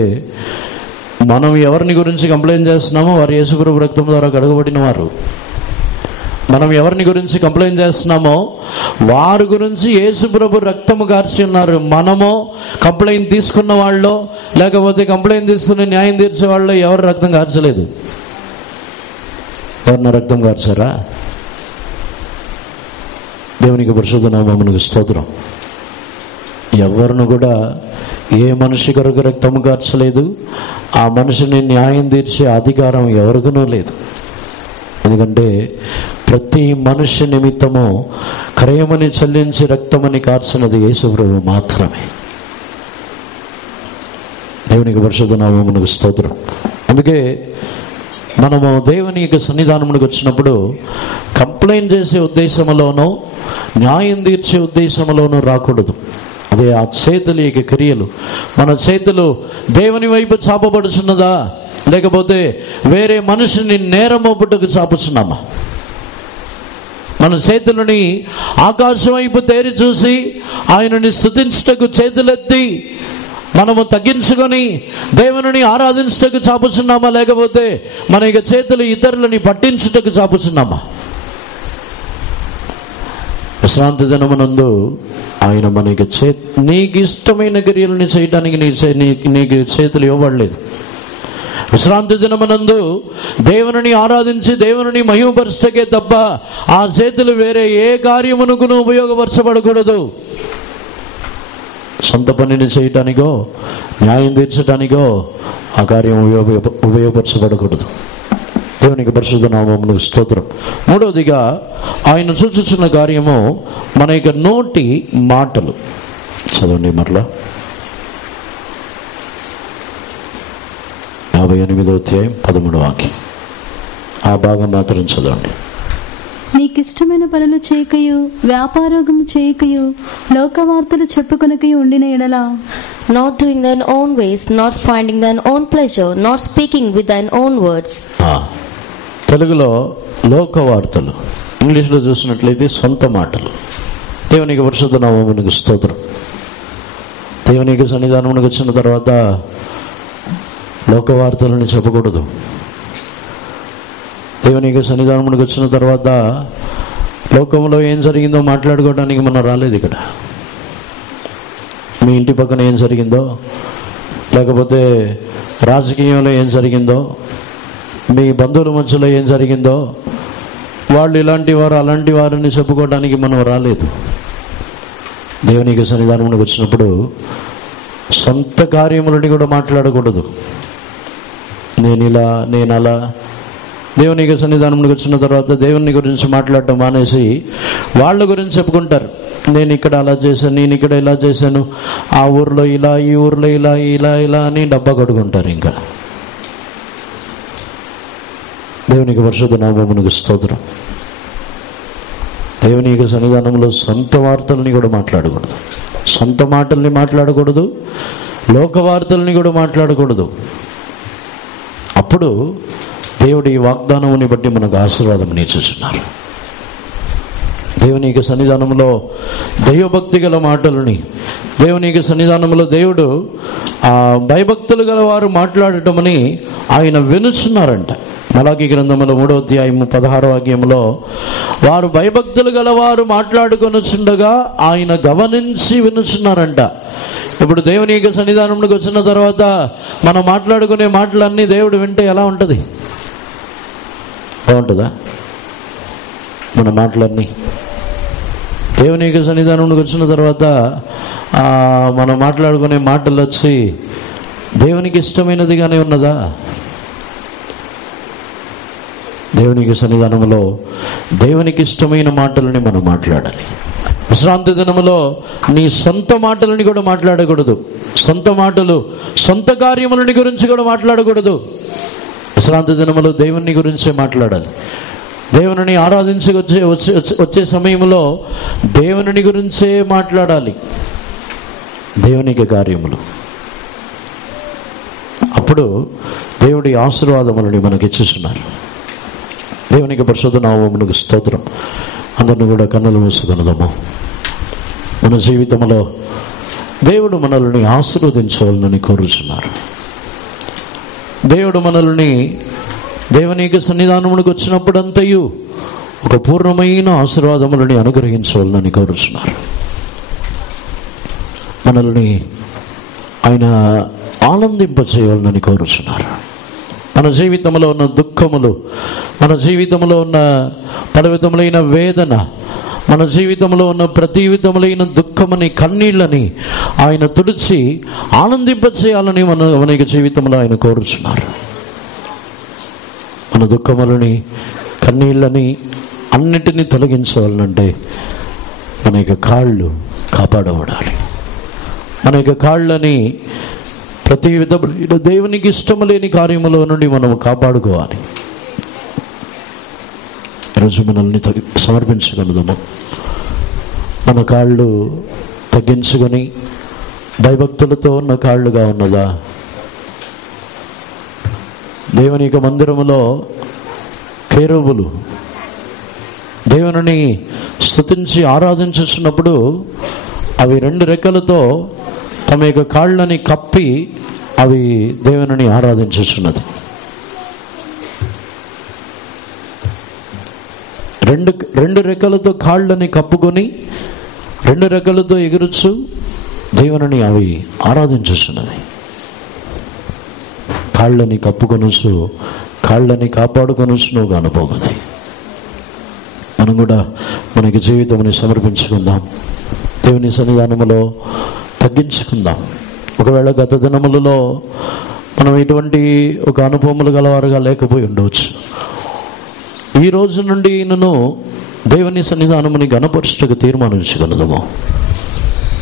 మనం ఎవరిని గురించి కంప్లైంట్ చేస్తున్నామో వారు యేసుప్రభు రక్తం ద్వారా కడగబడిన వారు. మనం ఎవరిని గురించి కంప్లైంట్ చేస్తున్నామో వారి గురించి యేసుప్రభు రక్తము కార్చి ఉన్నారు. మనమో కంప్లైంట్ తీసుకున్న వాళ్ళు లేకపోతే కంప్లైంట్ తీసుకుని న్యాయం తీర్చే వాళ్ళు ఎవరు రక్తం కార్చలేదు. ఎవరిన రక్తం కార్చారా? దేవునికి పరిశుద్ధ నామమునకు స్తోత్రం. ఎవరిని కూడా ఏ మనిషి కొరకు రక్తము కార్చలేదు. ఆ మనిషిని న్యాయం తీర్చే అధికారం ఎవరికనూ లేదు. ఎందుకంటే ప్రతి మనిషి నిమిత్తము క్రయమని చెల్లించి రక్తమని కార్చినది యేసు ప్రభువు మాత్రమే. దేవునికి పరిశుద్ధ నామమునకు స్తోత్రం. అందుకే మనము దేవుని యొక్క సన్నిధానమునికి వచ్చినప్పుడు కంప్లైంట్ చేసే ఉద్దేశంలోనో న్యాయం తీర్చే ఉద్దేశంలోనూ రాకూడదు. అదే ఆ చేతుల యొక్క క్రియలు, మన చేతులు దేవుని వైపు చాపబడుచున్నదా, లేకపోతే వేరే మనిషిని నేరమోపుటకు చాపుచున్నామా? మన చేతులని ఆకాశం వైపు తేరి చూసి ఆయనని స్తుతించుటకు చేతులెత్తి మనము తగ్గించుకొని దేవుని ఆరాధించుటకు చాపుచున్నామా, లేకపోతే మన యొక్క చేతులు ఇతరులని పట్టించుటకు చాపుచున్నామా? విశ్రాంతి దినమునందు ఆయన మనకి నీకు ఇష్టమైన క్రియలను చేయడానికి నీకు చేతులు ఇవ్వబడలేదు. విశ్రాంతి దినమునందు దేవుని ఆరాధించి దేవుని మహిమపరచుటకే తప్ప ఆ చేతులు వేరే ఏ కార్యమునకును ఉపయోగపరచబడకూడదు. సొంత పనిని చేయటానికో న్యాయం తీర్చడానికో ఆ కార్యం ఉపయోగపరచబడకూడదు. దేవునికి పరిశుద్ధ నామమునకు స్తోత్రం. మూడవదిగా ఆయన సూచించిన కార్యము మన యొక్క నోటి మాటలు. చదవండి మరలా 58వ అధ్యాయం 13వ వాక్యం. ఆ భాగం మాత్రం చదవండి. నీకిష్టమైన పనులు చేయకయు వ్యాపారోగము చేయకయు లోకవార్తలు చెప్పుకొనకయు ఉండిన ఎడల, not doing thine own ways, not finding thine own pleasure, not speaking with thine own words. తెలుగులో లోకవార్తలు, ఇంగ్లీష్లో చూసినట్లయితే సొంత మాటలు. దేవునికి పరిశుద్ధ నామమునకు స్తోత్రం. దేవునికి సన్నిధానమునకు వచ్చిన తర్వాత లోకవార్తలని చెప్పకూడదు. దేవునికి సన్నిధానమునకు వచ్చిన తర్వాత లోకంలో ఏం జరిగిందో మాట్లాడుకోవడానికి మనం రాలేదు. ఇక్కడ మీ ఇంటి పక్కన ఏం జరిగిందో, లేకపోతే రాజకీయంలో ఏం జరిగిందో, మీ బంధువుల మధ్యలో ఏం జరిగిందో, వాళ్ళు ఇలాంటి వారు అలాంటి వారిని చెప్పుకోవడానికి మనం రాలేదు. దేవునికి సన్నిధానమునకు వచ్చినప్పుడు సొంత కార్యములని కూడా మాట్లాడకూడదు. నేను ఇలా, నేను అలా. దేవునికి సన్నిధానంలోకి వచ్చిన తర్వాత దేవుని గురించి మాట్లాడటం మానేసి వాళ్ళ గురించి చెప్పుకుంటారు. నేను ఇక్కడ అలా చేశాను, నేను ఇక్కడ ఇలా చేశాను, ఆ ఊర్లో ఇలా, ఈ ఊర్లో ఇలా, ఇలా ఇలా అని డబ్బా కట్టుకుంటారు. ఇంకా దేవునికి పరిశుద్ధ నామమునకు స్తోత్రం. దేవుని యొక్క సన్నిధానంలో సొంత వార్తల్ని కూడా మాట్లాడకూడదు, సొంత మాటల్ని మాట్లాడకూడదు, లోక వార్తల్ని కూడా మాట్లాడకూడదు. అప్పుడు దేవుడి వాగ్దానముని బట్టి మనకు ఆశీర్వాదం నేర్చుచున్నారు. దేవుని యొక్క సన్నిధానంలో దైవభక్తి గల మాటలని, దేవుని యొక్క సన్నిధానంలో దేవుడు భయభక్తులు గల వారు మాట్లాడటమని ఆయన వినుచున్నారంట. మలాకీ గ్రంథములో 3వ అధ్యాయం 16వ వాక్యంలో వారు భయభక్తులు గలవారు మాట్లాడుకొనుచుండగా ఆయన గమనించి వినుచున్నారంట. ఇప్పుడు దేవుని యొక్క సన్నిధానంలోకి వచ్చిన తర్వాత మనం మాట్లాడుకునే మాటలన్నీ దేవుడు వింటే ఎలా ఉంటుంది? బాగుంటుందా? మన మాటలన్నీ దేవుని యొక్క సన్నిధానంలోకి వచ్చిన తర్వాత మనం మాట్లాడుకునే మాటలు వచ్చి దేవునికి ఇష్టమైనదిగానే ఉన్నదా? దేవునికి సన్నిధానంలో దేవునికి ఇష్టమైన మాటలని మనం మాట్లాడాలి. విశ్రాంతి దినములో నీ సొంత మాటలని కూడా మాట్లాడకూడదు. సొంత మాటలు, సొంత కార్యములని గురించి కూడా మాట్లాడకూడదు. విశ్రాంతి దినములో దేవుని గురించే మాట్లాడాలి. దేవుని ఆరాధించి వచ్చే సమయంలో దేవుని గురించే మాట్లాడాలి. దేవునికి కార్యములు, అప్పుడు దేవుడి ఆశీర్వాదములని మనకి ఇచ్చేస్తున్నారు. దేవునికి పరిశుద్ధ నామమునకు స్తోత్రం. అందరిని కూడా కన్నులు మూసుకొనుదాము. మన జీవితంలో దేవుడు మనల్ని ఆశీర్వదించవాలని కోరుచున్నారు. దేవుడు మనల్ని దేవునికి సన్నిధానమునికి వచ్చినప్పుడంతయు ఒక పూర్ణమైన ఆశీర్వాదములని అనుగ్రహించవాలని కోరుచున్నారు. మనల్ని ఆయన ఆనందింపచేయాలని కోరుచున్నారు. మన జీవితంలో ఉన్న దుఃఖములు, మన జీవితంలో ఉన్న పలు విధములైన వేదన, మన జీవితంలో ఉన్న ప్రతి విధములైన దుఃఖమని, కన్నీళ్ళని ఆయన తుడిచి ఆనందింపచేయాలని మన జీవితంలో ఆయన కోరుచున్నారు. మన దుఃఖములని, కన్నీళ్ళని అన్నిటినీ తొలగించాలంటే మన యొక్క కాళ్ళు కాపాడబడాలి. మన యొక్క కాళ్ళని ప్రతి విధములైన దేవునికి ఇష్టము లేని కార్యములో నుండి మనం కాపాడుకోవాలి. ఈరోజు మనల్ని సమర్పించగలదాము. మన కాళ్ళు తగ్గించుకొని భయభక్తులతో ఉన్న కాళ్ళుగా ఉన్నదా? దేవుని యొక్క మందిరములో కేరుబులు దేవుని స్తుతించి ఆరాధించుచున్నప్పుడు అవి 2 రెక్కలతో తమ యొక్క కాళ్ళని కప్పి అవి దేవుని ఆరాధించుచున్నది. రెండు రెక్కలతో కాళ్ళని కప్పుకొని 2 రెక్కలతో ఎగురుచు దేవుని అవి ఆరాధించుచున్నది. కాళ్ళని కప్పుకొనుచు కాళ్ళని కాపాడుకొనుచును అనుభవది. మనం కూడా మనకి జీవితాన్ని సమర్పించుకుందాం. దేవుని సన్నిధానములో తగ్గించుకుందాం. ఒకవేళ గత దినములలో మనం ఇటువంటి ఒక అనుభవములు గలవారుగా లేకపోయి ఉండవచ్చు. ఈ రోజు నుండి నన్ను దేవుని సన్నిధానముని గణపరుచుటకు తీర్మానించగలదము.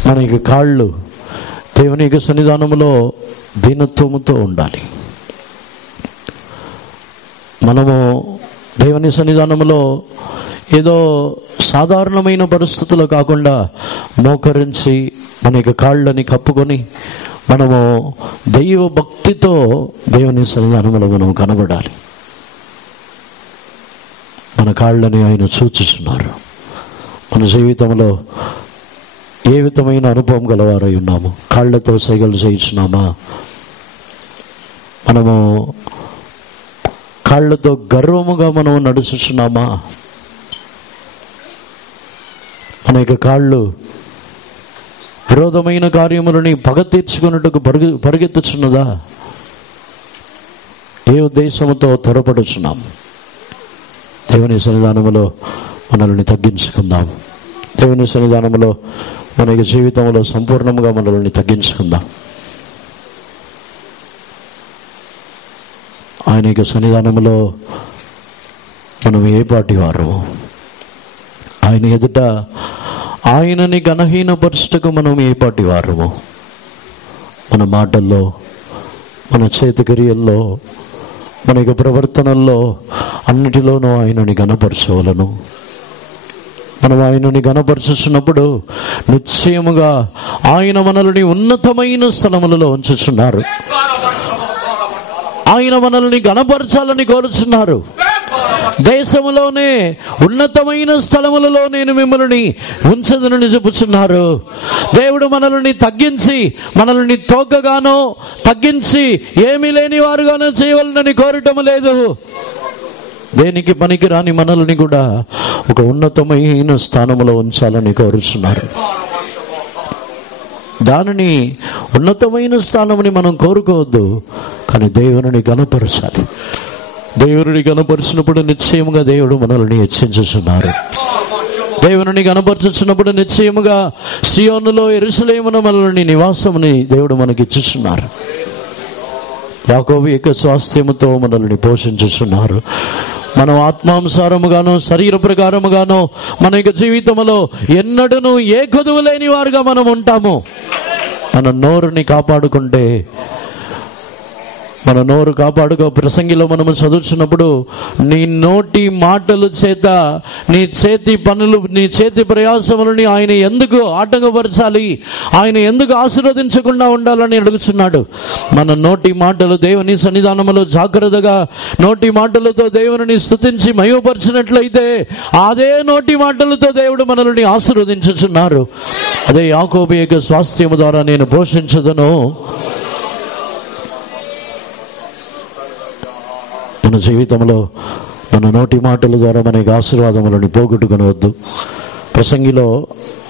మన యొక్క కాళ్ళు దేవుని యొక్క సన్నిధానములో దీనత్వముతో ఉండాలి. మనము దేవుని సన్నిధానములో ఏదో సాధారణమైన పరిస్థితులు కాకుండా మోకరించి మన యొక్క కాళ్ళని కప్పుకొని మనము దైవ భక్తితో దేవుని సన్నిధానంలో మనం కనబడాలి. మన కాళ్ళని ఆయన చూచుచున్నారు. మన జీవితంలో ఏ విధమైన అనుభవం గలవారై ఉన్నాము? కాళ్ళతో సైగలు చేయించున్నామా? మనము కాళ్ళతో గర్వముగా మనం నడుచుచున్నామా? మన యొక్క కాళ్ళు విరోధమైన కార్యములని పగ తీర్చుకున్నట్టుకు పరిగెత్తుచున్నదా? ఏ ఉద్దేశంతో త్వరపడుచున్నాం? దేవుని సన్నిధానములో మనల్ని తగ్గించుకుందాం. దేవుని సన్నిధానములో మన యొక్క జీవితంలో సంపూర్ణంగా మనల్ని తగ్గించుకుందాం. ఆయన యొక్క సన్నిధానములో మనం ఏ పాటి వారము? ఆయన ఎదుట ఆయనని గణహీనపరచుటకు మనం ఏ పాటి వారము? మన మాటల్లో, మన చేతిక్రియల్లో, మన యొక్క ప్రవర్తనల్లో అన్నిటిలోనూ ఆయనని గణపరచవలను. మనం ఆయనని గణపరచుచున్నప్పుడు నిశ్చయముగా ఆయన మనల్ని ఉన్నతమైన స్థలములలో ఉంచుచున్నారు. ఆయన మనల్ని గణపరచాలని కోరుచున్నారు. దేశములోనే ఉన్నతమైన స్థలములలో నేను మిమ్మల్ని ఉంచదనని చెప్పుచున్నారు. దేవుడు మనల్ని తగ్గించి, మనల్ని తోకగానో తగ్గించి ఏమీ లేని వారుగానో చేయవలనని కోరటం లేదు. దేనికి పనికి రాని మనల్ని కూడా ఒక ఉన్నతమైన స్థానములో ఉంచాలని కోరుచున్నారు. దానిని ఉన్నతమైన స్థానముని మనం కోరుకోవద్దు, కానీ దేవుని గణపరచాలి. దేవుని గణపరిచినప్పుడు నిశ్చయముగా దేవుడు మనల్ని హెచ్చించుచున్నారు. దేవుని గణపరచుచున్నప్పుడు నిశ్చయముగా సియోనులో యెరూషలేమున మనల్ని నివాసముని దేవుడు మనకి ఇచ్చుచున్నారు. యాకోబు యొక్క స్వాస్థ్యముతో మనల్ని పోషించుచున్నారు. మనం ఆత్మానుసారముగానో శరీర ప్రకారముగానో మన యొక్క జీవితంలో ఎన్నడూ ఏ కొదువు లేని వారుగా మనం ఉంటాము. మన నోరుని కాపాడుకుంటే, మన నోరు కాపాడుకో. ప్రసంగిలో మనము చదువుతున్నప్పుడు నీ నోటి మాటల చేత నీ చేతి పనులు, నీ చేతి ప్రయాసములని ఆయన ఎందుకు ఆటంకపరచాలి, ఆయన ఎందుకు ఆశీర్వదించకుండా ఉండాలని అడుగుతున్నాడు. మన నోటి మాటలు దేవుని సన్నిధానములో జాగ్రత్తగా నోటి మాటలతో దేవుని స్తుతించి మహిమపరిచినట్లయితే అదే నోటి మాటలతో దేవుడు మనల్ని ఆశీర్వదించుచున్నారు. అదే యాకోబు యొక్క స్వాస్థ్యము ద్వారా నేను పోషించదను. మన జీవితంలో మన నోటి మాటల ద్వారా మనకి ఆశీర్వాదములను పోగొట్టుకునవద్దు. ప్రసంగిలో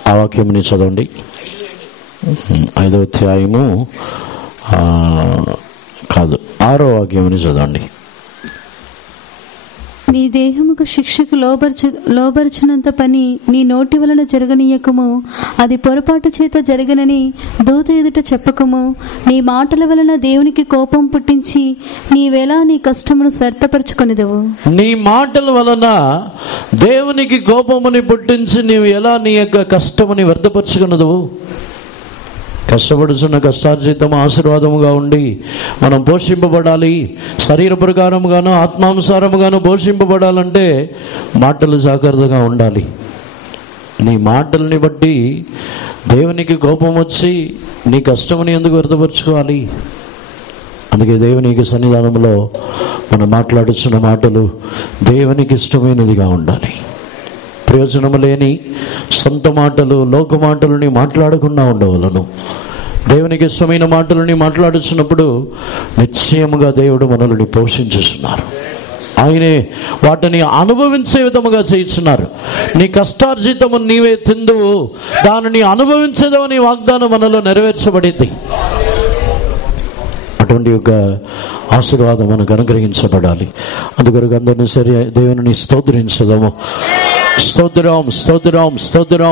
ఆ వాక్యంని చదవండి. 5వ అధ్యాయము 6వ వాక్యంని చదవండి. నీ దేహముకు శిక్షకు లోబరచునంత పని నీ నోటి వలన జరగనీయకము. అది పొరపాటు చేత జరగనని దూత ఎదుట చెప్పకము. నీ మాటల వలన దేవునికి కోపం పుట్టించి నీవెలా నీ కష్టమును వ్యర్థపరచుకొనిదవు. నీ మాటల వలన దేవునికి కోపముని పుట్టించి నీవు ఎలా నీ యొక్క కష్టముని వ్యర్థపరచుకున్నదవు. కష్టపడుతున్న కష్టార్జితం ఆశీర్వాదముగా ఉండి మనం పోషింపబడాలి. శరీర ప్రకారముగాను ఆత్మానుసారముగాను పోషింపబడాలంటే మాటలు జాగ్రత్తగా ఉండాలి. నీ మాటల్ని బట్టి దేవునికి కోపం వచ్చి నీ కష్టమని ఎందుకు వ్యర్థపరచుకోవాలి? అందుకే దేవునికి సన్నిధానంలో మనం మాట్లాడుతున్న మాటలు దేవునికి ఇష్టమైనదిగా ఉండాలి. ప్రయోజనము లేని సొంత మాటలు, లోక మాటలని మాట్లాడకుండా ఉండవలను. దేవునికి ఇష్టమైన మాటలని మాట్లాడుతున్నప్పుడు నిశ్చయముగా దేవుడు మనల్ని పోషించుతున్నారు. ఆయనే వాటిని అనుభవించే విధముగా చేయించున్నారు. నీ కష్టార్జితము నీవే తిందువు, దానిని అనుభవించేదవని వాగ్దానం మనలో నెరవేర్చబడింది. అటువంటి యొక్క ఆశీర్వాదం మనకు అనుగ్రహించబడాలి. అందుకొరకు అందరినీ సరే దేవుని స్తోత్రించదాము. స్తోత్రం స్తోత్రం స్తోత్రం.